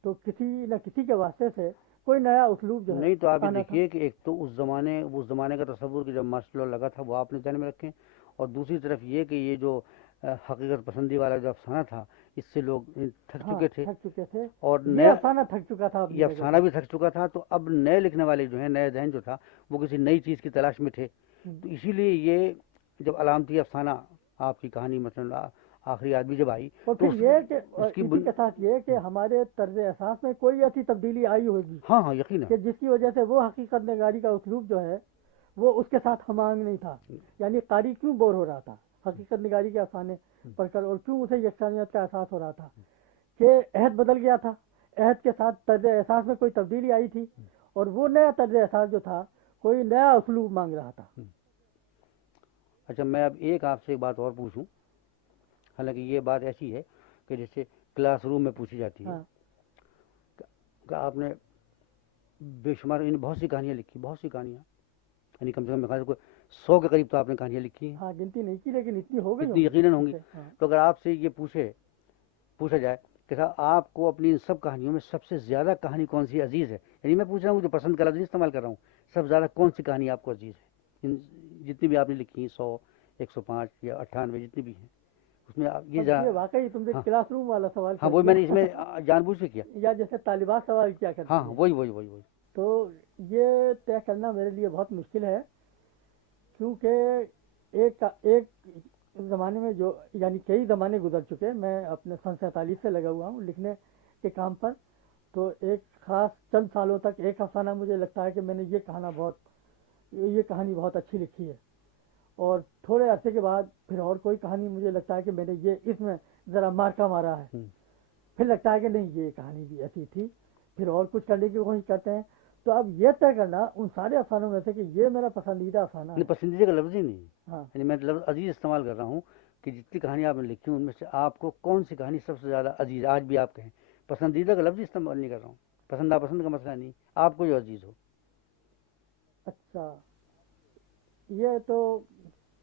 تو کسی نہ کسی کے واسطے سے کوئی نیا اسلوب جو ہے نہیں تو آپ یہ آنا تھا۔ دیکھیے کہ ایک تو اس زمانے کا تصور کہ جب مارشل لا لگا تھا وہ آپ نے ذہن میں رکھیں، اور دوسری طرف یہ کہ یہ جو حقیقت پسندی والا جو افسانہ تھا، اس سے لوگ تھک ہاں، چکے تھے، تھک چکے تھے، اور یہ نیا افسانہ تھک چکا تھا اپنی یہ جگہ افسانہ پہ۔ بھی تھک چکا تھا، تو اب نئے لکھنے والے جو ہیں، نئے ذہن جو تھا وہ کسی نئی چیز کی تلاش میں تھے، تو اسی لیے یہ جب علامتی افسانہ آپ کی کہانی مثلا آخری آدمی جب آئی اور تو پھر یہ کہ اس کی اسی کے ساتھ یہ کہ ہمارے طرز احساس میں کوئی ایسی تبدیلی آئی ہوگی ہاں ہاں یقینا، کہ جس کی وجہ سے وہ حقیقت نگاری کا اسلوب جو ہے وہ اس کے ساتھ ہم آہنگ نہیں تھا، یعنی قاری کیوں بور ہو رہا تھا حقیقت نگاری کے افسانے پڑھ کر، اور کیوں اسے یکسانیت کا احساس ہو رہا تھا کہ عہد بدل گیا تھا، عہد کے ساتھ طرز احساس میں کوئی تبدیلی آئی تھی، اور وہ نیا طرز احساس جو تھا کوئی نیا اسلوب مانگ رہا تھا۔ اچھا میں اب آپ سے ایک بات اور پوچھوں، حالانکہ یہ بات ایسی ہے کہ جیسے کلاس روم میں پوچھی جاتی ہے ہاں کہ آپ نے بے شمار یعنی بہت سی کہانیاں لکھی، بہت سی کہانیاں، یعنی کم سے کم میرے خیال سے 100 کے قریب تو آپ نے کہانیاں لکھی ہیں، ہاں، گنتی نہیں کی لیکن اتنی ہو گئی اتنی ہوں یقیناً ہوں گی۔ ہاں۔ تو اگر آپ سے یہ پوچھا جائے کہ صاحب آپ کو اپنی ان سب کہانیوں میں سب سے زیادہ کہانی کون سی عزیز ہے، یعنی میں پوچھ رہا ہوں جو پسند کا لفظ استعمال کر رہا ہوں، سب سے زیادہ کون سی کہانی آپ کو عزیز ہے، جتنی بھی آپ نے لکھی ہیں، 100 105 یا 98 جتنی بھی ہیں، اس میں اب یہ واقعی تم نے ہاں کلاس روم والا سوال ہاں کر وہی میں نے اس دیا میں جان بوجھ سے کیا، یا جیسے طالبات سوال کیا کرتی ہاں ہیں، وہی تو یہ طے کرنا میرے لیے بہت مشکل ہے، کیونکہ ایک زمانے میں جو یعنی کئی زمانے گزر چکے، میں اپنے سن 47 سے لگا ہوا ہوں لکھنے کے کام پر، تو ایک خاص چند سالوں تک ایک افسانہ مجھے لگتا ہے کہ میں نے یہ کہانی بہت اچھی لکھی ہے، اور تھوڑے عرصے کے بعد پھر اور کوئی کہانی مجھے لگتا ہے کہ میں نے اس میں ذرا مارکا مارا ہے، پھر لگتا ہے کہ نہیں یہ کہانی بھی ایسی تھی، پھر اور کچھ کرنے کی کوشش کرتے ہیں، تو اب یہ طے کرنا ان سارے افسانوں میں سے کہ یہ میرا پسندیدہ افسانہ ہے۔ پسندیدہ کا لفظ ہی نہیں، ہاں، یعنی میں لفظ عزیز استعمال کر رہا ہوں کہ جتنی کہانی آپ نے لکھی ان میں سے آپ کو کون سی کہانی سب سے زیادہ عزیز، آج بھی آپ کہیں، پسندیدہ کا لفظ استعمال نہیں کر رہا ہوں، پسند ناپسند کا مسئلہ نہیں، آپ کو جو عزیز ہو۔ اچھا، یہ تو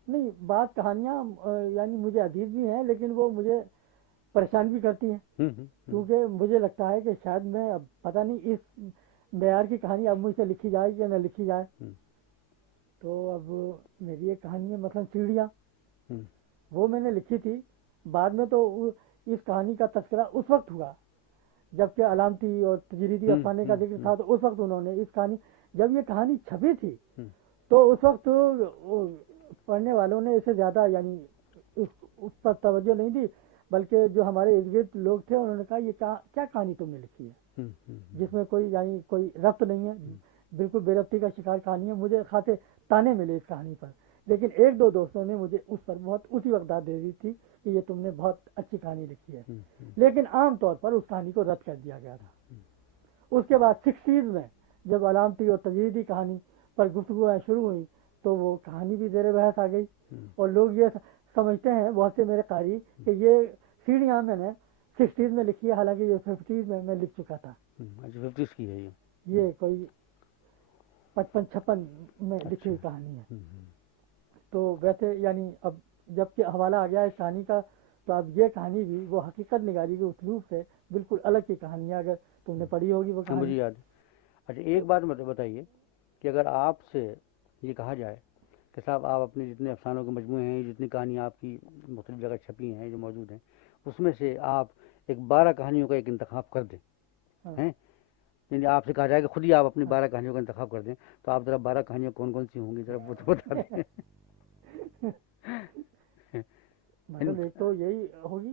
نہیں، بعض کہانیاں یعنی مجھے عزیز بھی ہیں لیکن وہ مجھے پریشان بھی کرتی ہیں، کیونکہ مجھے لگتا ہے کہ شاید میں اب پتہ نہیں اس معیار کی کہانی اب مجھ سے لکھی جائے یا نہ لکھی جائے، تو اب میری ایک کہانی ہے مثلا سیڑھیاں، وہ میں نے لکھی تھی، بعد میں تو اس کہانی کا تذکرہ اس وقت ہوا جبکہ علامتی اور تجریدی افسانے کا ذکر تھا، تو اس وقت انہوں نے اس کہانی، جب یہ کہانی چھپی تھی تو اس وقت پڑھنے والوں نے اسے زیادہ یعنی اس پر توجہ نہیں دی، بلکہ جو ہمارے ارد گرد لوگ تھے انہوں نے کہا یہ کیا کہانی تم نے لکھی ہے جس میں کوئی یعنی کوئی ربط نہیں ہے، بالکل بے ربطی کا شکار کہانی ہے، مجھے خاصے تانے ملے اس کہانی پر، لیکن ایک دو دوستوں نے مجھے اس پر بہت اسی وقت داد دے دی تھی کہ یہ تم نے بہت اچھی کہانی لکھی ہے، لیکن عام طور پر اس کہانی کو رد کر دیا گیا تھا۔ اس کے بعد 60s میں جب علامتی اور تجریدی کہانی پر گفتگویں شروع ہوئی تو وہ کہانی بھی زیر بحث آ گئی، اور لوگ یہ سمجھتے ہیں بہت سے میرے قاری کہ یہ سیڑھیاں میں نے 60s میں لکھی ہے، حالانکہ یہ 50s میں لکھ چکا تھا، 50s کی ہے یہ کوئی 55-56 میں لکھی ہوئی کہانی ہے۔ تو ویسے یعنی اب جب کہ حوالہ آ گیا اس کہانی کا، تو اب یہ کہانی بھی وہ حقیقت نگاری کے اسلوب سے بالکل الگ کی کہانی ہے، اگر تم نے پڑھی ہوگی وہ مجھے کہانی۔ یاد ہے۔ اچھا ایک بات بتائیے کہ اگر آپ سے یہ کہا جائے کہ صاحب آپ اپنے جتنے افسانوں کے مجموعے ہیں، جتنی کہانیاں آپ کی مختلف جگہ چھپی ہیں جو موجود ہیں، اس میں سے آپ ایک 12 کہانیوں کا ایک انتخاب کر دیں، ہیں یعنی آپ سے کہا جائے کہ خود ہی آپ اپنی 12 کہانیوں کا انتخاب کر دیں، تو آپ ذرا 12 کہانیاں کون کون سی ہوں گی ذرا وہ تو بتا دیں۔ مطلب ایک تو یہی ہوگی